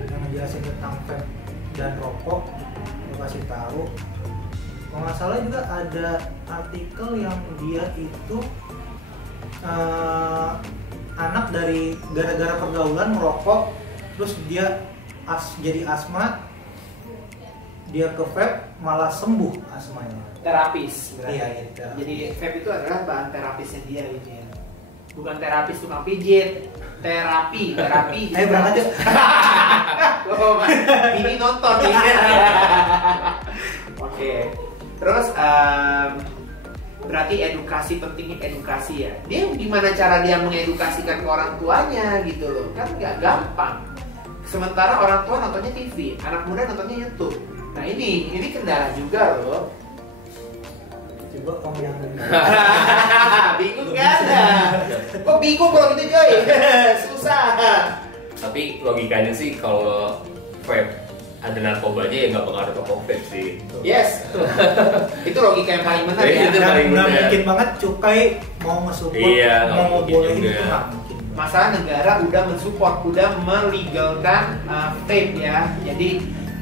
yang ngejelasin tentang vape dan rokok. Gue kasih tahu. Kalau nggak salah juga ada artikel yang dia itu anak dari gara-gara pergaulan merokok, terus dia jadi asma, dia ke vape malah sembuh asmanya. Terapis berarti. Iya, terapi. Jadi vape itu adalah bahan terapisnya dia gitu ya. Bukan terapis tukang pijit, terapi. Ayo berangkat yuk. Oh, ini nonton nih. Oke. Terus berarti edukasi, pentingnya edukasi ya. Dia gimana cara dia mengedukasikan ke orang tuanya gitu loh. Kan nggak gampang. Sementara orang tua nontonnya TV, anak muda nontonnya YouTube. Nah ini kendala juga loh. Coba kamu yang Bingung kan? Kok bingung kalau gitu coy? Susah. Tapi logikanya sih kalau vape ada narkobanya ya nggak bakal ada toko vape sih. Yes. Itu logika yang paling benar Iya, ya. itu dan paling nggak benar. mungkin banget cukai mau nge-support, Iya, nggak mau mungkin ngebolehin juga. itu nggak mungkin. Masalah negara udah mensupport, udah melegalkan vape ya. Jadi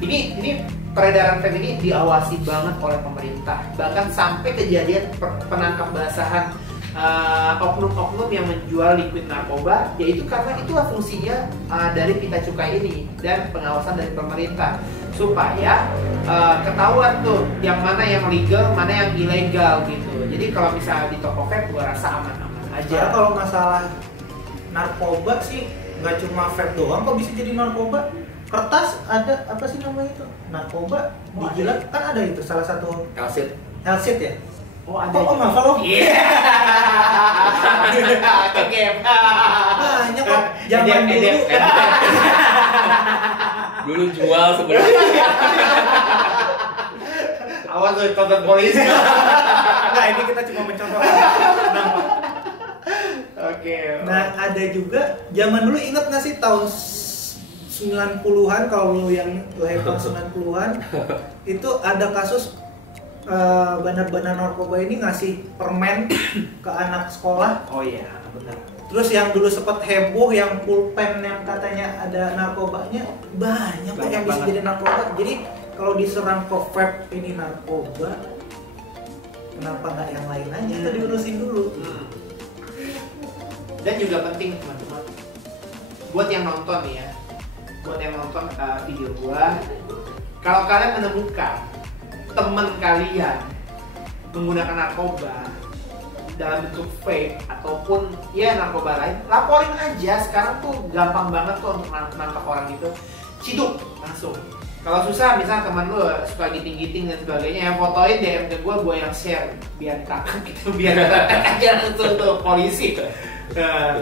ini peredaran vape ini diawasi banget oleh pemerintah. Bahkan sampai kejadian penangkap basahan oknum-oknum yang menjual liquid narkoba, yaitu karena itulah fungsinya dari pita cukai ini dan pengawasan dari pemerintah supaya ketahuan tuh yang mana yang legal, mana yang ilegal gitu. Jadi kalau misalnya di toko vape, gua rasa aman-aman aja. Karena kalau masalah narkoba sih nggak cuma vape doang kok bisa jadi narkoba. Kertas ada apa sih namanya itu? Narkoba dijilat kan ada itu salah satu Kalsit. Helsit ya. Oh ada. Oh, ngafal lo? Iya. Oke. Banyak kok zaman dulu. Dulu jual sebenarnya. Awas tuh tonton polisi. Nah ini kita cuma mencontoh nama. Oke. Nah ada juga zaman dulu ingat nggak sih tahun 90-an kalau lu yang lahir tahun 90-an itu ada kasus bandar-bandar narkoba ini ngasih permen ke anak sekolah. Oh iya, benar. Terus yang dulu sempat heboh yang pulpen yang katanya ada narkobanya banyak kok yang bisa banget. jadi narkoba. Jadi kalau diserang ke vape ini narkoba, kenapa nggak yang lain aja? Itu diurusin dulu. Dan juga penting teman-teman, buat yang nonton nih ya, buat yang nonton video gua, kalau kalian menemukan teman kalian menggunakan narkoba dalam bentuk vape ataupun ya narkoba lain, laporin aja. Sekarang tuh gampang banget kok untuk nangkap orang gitu, ciduk langsung. Kalau susah, misalnya teman lu suka giting-giting dan sebagainya, yang fotoin DM ke gue yang share biar takut gitu, biar aja langsung tuh polisi.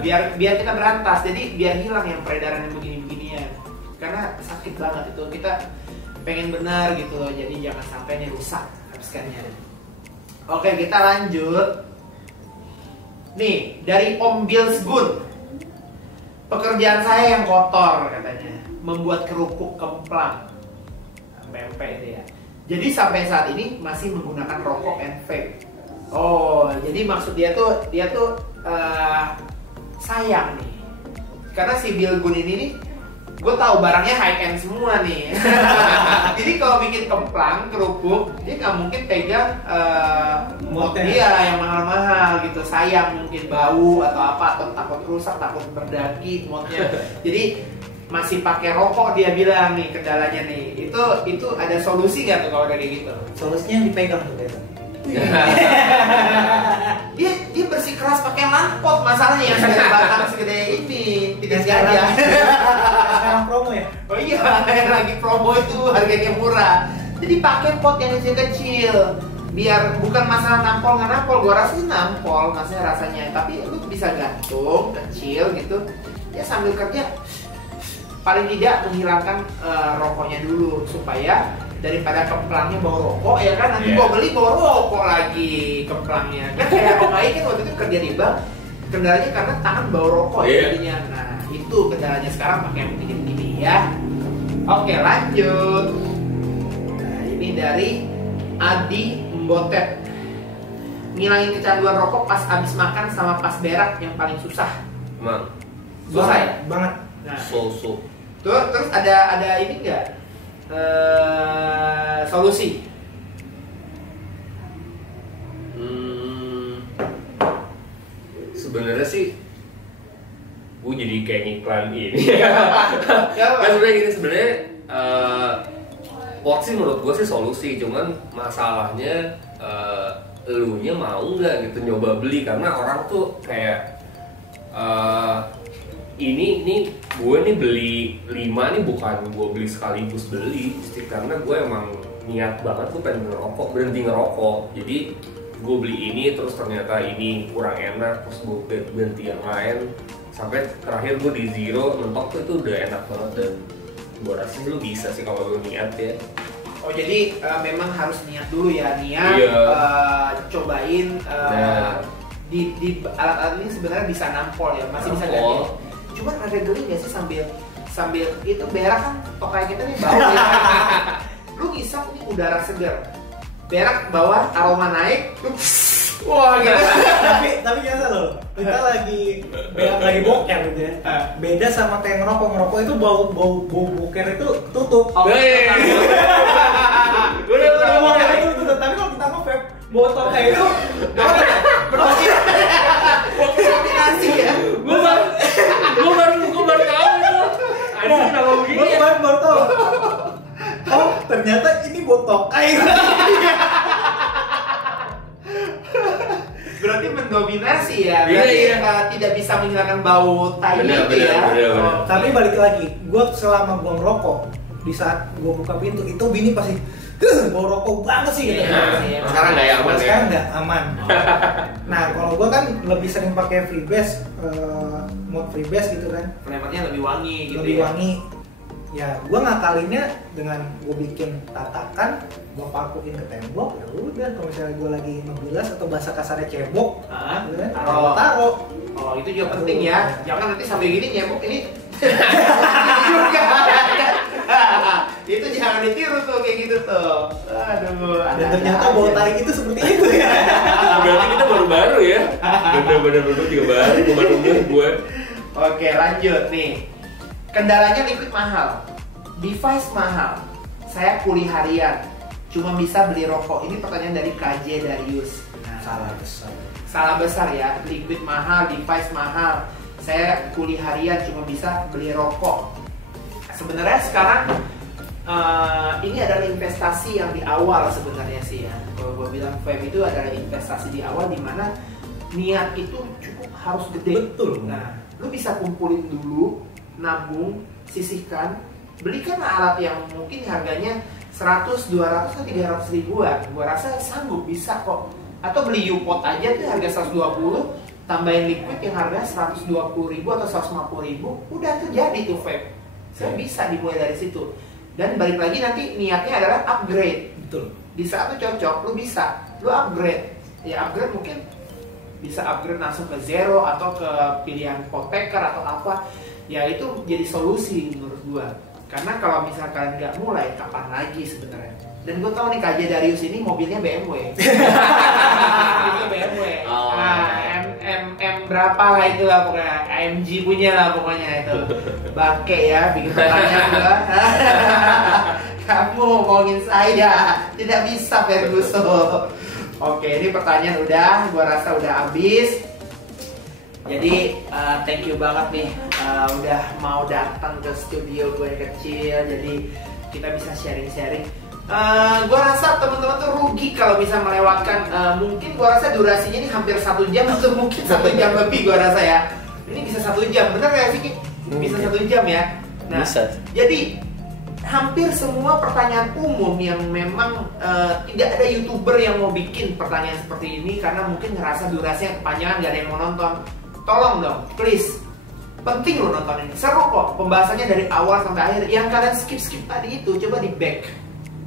Biar kita berantas, jadi biar hilang yang peredaran yang begini-beginian. Karena sakit banget itu, kita pengen benar gitu loh, jadi jangan sampai ini rusak habiskannya. Oke, kita lanjut. Nih, dari Om Bills Gun. Pekerjaan saya yang kotor katanya, membuat kerupuk kemplang. PMP itu ya. Jadi sampai saat ini masih menggunakan rokok and vape. Oh, jadi maksud dia tuh sayang nih. Karena si Bill Gun ini nih, gue tahu barangnya high end semua nih. Jadi kalau bikin kemplang, kerupuk, dia nggak mungkin pegang mod dia yang mahal-mahal gitu. Sayang, mungkin bau atau apa, atau takut rusak, takut berdaki modnya. Jadi masih pakai rokok, dia bilang nih kendalanya nih. Itu ada solusi nggak tuh kalau kayak gitu? Solusinya yang dipegang tuh beda. dia bersikeras pakai lampot, masalahnya yang segede batang segede ini tidak sengaja. Sekarang promo ya? Oh iya, yang lagi promo itu harganya murah. Jadi pakai pot yang kecil-kecil. Biar bukan masalah nampol nggak nampol, gua rasa sih nampol maksudnya rasanya. Tapi lu bisa gantung kecil gitu. Ya sambil kerja paling tidak menghilangkan rokoknya dulu supaya daripada kemplangnya bau rokok ya kan, nanti gua beli bau rokok lagi kemplangnya. Kan kayak Om Ai kan waktu itu kerja di bank, kendalanya karena tangan bau rokok ya jadinya. Nah itu kendalanya sekarang pakai yang begini-begini ya. Oke lanjut. Nah ini dari Adi Mbotet. Ngilangin kecanduan rokok pas abis makan sama pas berak yang paling susah. Emang Susah ya? Banget. Nah, so. terus ada ini enggak? Solusi? Sebenarnya iklan ini. Kan sebenarnya gini, sebenarnya pot sih menurut gue sih solusi, cuman masalahnya elunya mau nggak gitu nyoba beli, karena orang tuh kayak ini gue nih beli 5 nih bukan gue beli sekaligus beli, karena gue emang niat banget gue pengen ngerokok, berhenti ngerokok. Jadi gue beli ini terus ternyata ini kurang enak, terus gue berhenti yang lain sampai terakhir gue di zero mentok tuh, itu udah enak banget. Dan gue rasa lu bisa sih kalau lu niat ya. Oh jadi memang harus niat dulu ya, niat cobain di alat-alat ini sebenarnya bisa nampol ya, masih bisa ganti. Cuman ada geli nggak sih sambil itu berak kan tokai kita nih bau ya. Lu ngisap nih udara segar, berak bawah aroma naik, wah gitu. tapi biasa loh, kita lagi boker gitu ya. Beda sama kayak ngerokok itu bau boker itu tutup. Udah boker itu tutup. Tapi kalau kita nge-vape, bau tokai itu kombinasi ya. Gue baru tahu itu. Ada kenapa begini? Gue baru tahu. Oh, ternyata ini bau tokai. Berarti mendominasi ya, berarti tidak bisa menghilangkan bau tai itu ya. Tapi balik lagi, gue selama gue ngerokok, di saat gue buka pintu itu bini pasti bau rokok banget sih gitu. Sekarang nggak ya aman. Sekarang nggak aman. Nah kalau gue kan lebih sering pakai freebase, mode freebase gitu kan. Flavornya lebih wangi gitu. Lebih wangi. Ya gue ngakalinnya dengan gue bikin tatakan, gue pakuin ke tembok, ya udah. Kalau misalnya gue lagi ngebilas atau bahasa kasarnya cebok, gitu kan, taruh. Oh itu juga penting ya. Jangan nanti sambil gini nyebok ini. juga. Itu jangan ditiru tuh kayak gitu tuh. Aduh. Dan ternyata bau tai itu seperti itu ya. Berarti kita baru-baru ya. Bener-bener juga baru gue. Oke lanjut nih. Kendalanya liquid mahal, device mahal. Saya kuliah harian, cuma bisa beli rokok. Ini pertanyaan dari KJ Darius. Nah, salah besar ya. Liquid mahal, device mahal. Saya kuliah harian, cuma bisa beli rokok. Sebenarnya sekarang ini adalah investasi yang di awal sebenarnya sih ya. Kalau gue bilang vape itu adalah investasi di awal, dimana niat itu cukup harus gede. Betul. Nah, lu bisa kumpulin dulu, nabung, sisihkan, belikan alat yang mungkin harganya 100, 200, 300 ribuan. Gua rasa sanggup, bisa kok. Atau beli U-Pot aja tuh harga 120, tambahin liquid yang harga 120 ribu atau 150 ribu, udah tuh jadi tuh vape. Saya bisa dimulai dari situ. Dan balik lagi nanti niatnya adalah upgrade. Betul. Di saat lu cocok, lu bisa, lu upgrade. Ya upgrade mungkin bisa upgrade langsung ke zero atau ke pilihan potpacker atau apa. Ya itu jadi solusi menurut gua. Karena kalau misalkan nggak mulai, kapan lagi sebenarnya? Dan gue tahu nih KJ Darius ini mobilnya BMW. Mobilnya BMW. M berapa lah itu lah pokoknya. AMG punya lah pokoknya itu. Bangke ya bikin pertanyaan gua. Kamu ngomongin saya, tidak bisa Ferguson. Oke, ini pertanyaan udah, gua rasa udah habis. Jadi thank you banget nih udah mau datang ke studio gue yang kecil. Jadi kita bisa sharing-sharing. Gue rasa teman-teman tuh rugi kalau bisa melewatkan. Mungkin gue rasa durasinya ini hampir 1 jam atau mungkin 1 jam lebih gue rasa ya. Ini bisa 1 jam, bener gak sih? Bisa 1 jam ya. Nah, bisa. Jadi hampir semua pertanyaan umum yang memang tidak ada YouTuber yang mau bikin pertanyaan seperti ini karena mungkin ngerasa durasinya kepanjangan, gak ada yang mau nonton. Tolong dong, please. Penting lo nonton ini, seru kok. Pembahasannya dari awal sampai akhir. Yang kalian skip tadi itu, coba di back.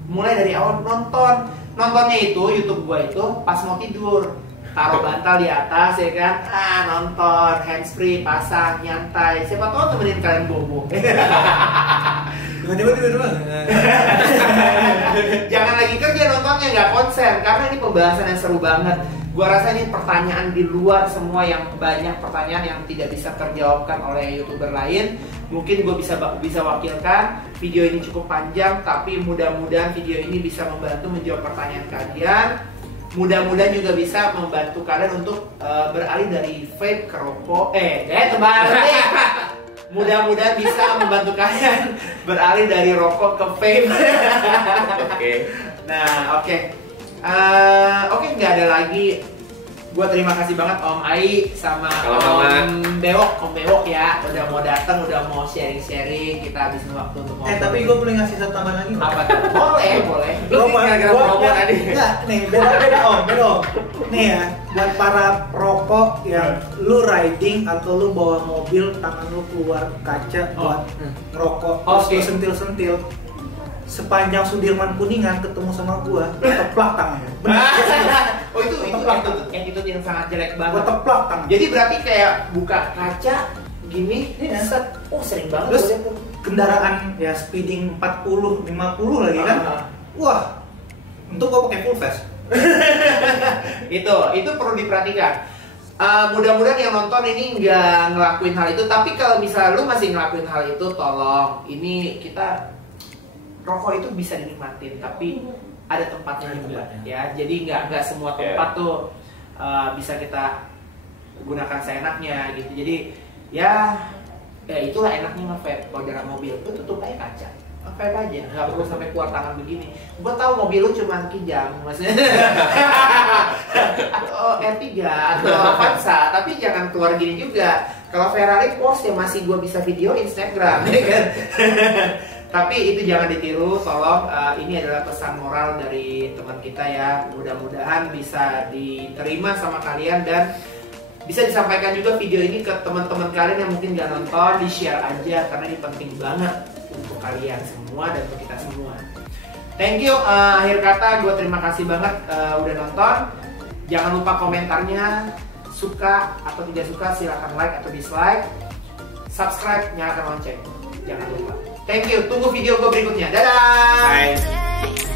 Mulai dari awal nonton. Nontonnya itu, YouTube gua itu pas mau tidur. Taruh bantal di atas ya kan. Nonton, handsfree, pasang, nyantai. Siapa tahu temenin kalian bobo. Tiba-tiba. Jangan lagi kerja nontonnya, nggak konsen. Karena ini pembahasan yang seru banget. Gua rasa ini pertanyaan di luar semua, yang banyak pertanyaan yang tidak bisa terjawabkan oleh YouTuber lain. Mungkin gue bisa wakilkan. Video ini cukup panjang, tapi mudah-mudahan video ini bisa membantu menjawab pertanyaan kalian. Mudah-mudahan juga bisa membantu kalian untuk beralih dari vape ke rokok. Terbalik. mudah-mudahan bisa membantu kalian beralih dari rokok ke vape. Oke. Nah, oke. Oke, nggak ada lagi. Gua terima kasih banget Om Ai sama Om Bewok ya, udah mau datang, udah mau sharing-sharing. Kita habisin waktu untuk ngobrol. Tapi gue boleh ngasih satu tambahan lagi nggak? Apa tuh? Boleh. Lu gara-gara promo tadi. Enggak, nih beda om. Nih ya, buat para perokok yang lu riding atau lu bawa mobil, tangan lu keluar kaca buat ngerokok, terus lu sentil-sentil. Sepanjang Sudirman Kuningan ketemu sama gua teplak tangannya. Oh itu yang sangat jelek banget. Gua teplak tangan. Jadi berarti kayak buka kaca gini, set. Oh sering banget. Terus kendaraan ya speeding 40, 50 lagi kan. Wah. Untuk gua pakai full face. itu perlu diperhatikan. Mudah-mudahan yang nonton ini nggak ngelakuin hal itu. Tapi kalau misalnya lu masih ngelakuin hal itu, tolong. Ini kita rokok itu bisa dinikmatin, tapi ada tempatnya juga ya. Jadi nggak semua tempat tuh bisa kita gunakan seenaknya gitu. Jadi ya itulah enaknya nge-vape. Kalau dalam mobil tuh tutup aja kaca, vape aja, nggak perlu sampai keluar tangan begini. Gua tahu mobil lu cuma Kijang maksudnya R3 atau Avanza, tapi jangan keluar gini juga. Kalau Ferrari Porsche masih gua bisa video Instagram ya kan. Tapi itu jangan ditiru, tolong. Ini adalah pesan moral dari teman kita ya. Mudah-mudahan bisa diterima sama kalian dan bisa disampaikan juga video ini ke teman-teman kalian yang mungkin gak nonton, di-share aja karena ini penting banget untuk kalian semua dan untuk kita semua. Thank you. Akhir kata gue terima kasih banget udah nonton. Jangan lupa komentarnya, suka atau tidak suka silahkan like atau dislike. Subscribe, nyalakan lonceng, jangan lupa. Thank you, tunggu video gue berikutnya. Dadah! Bye!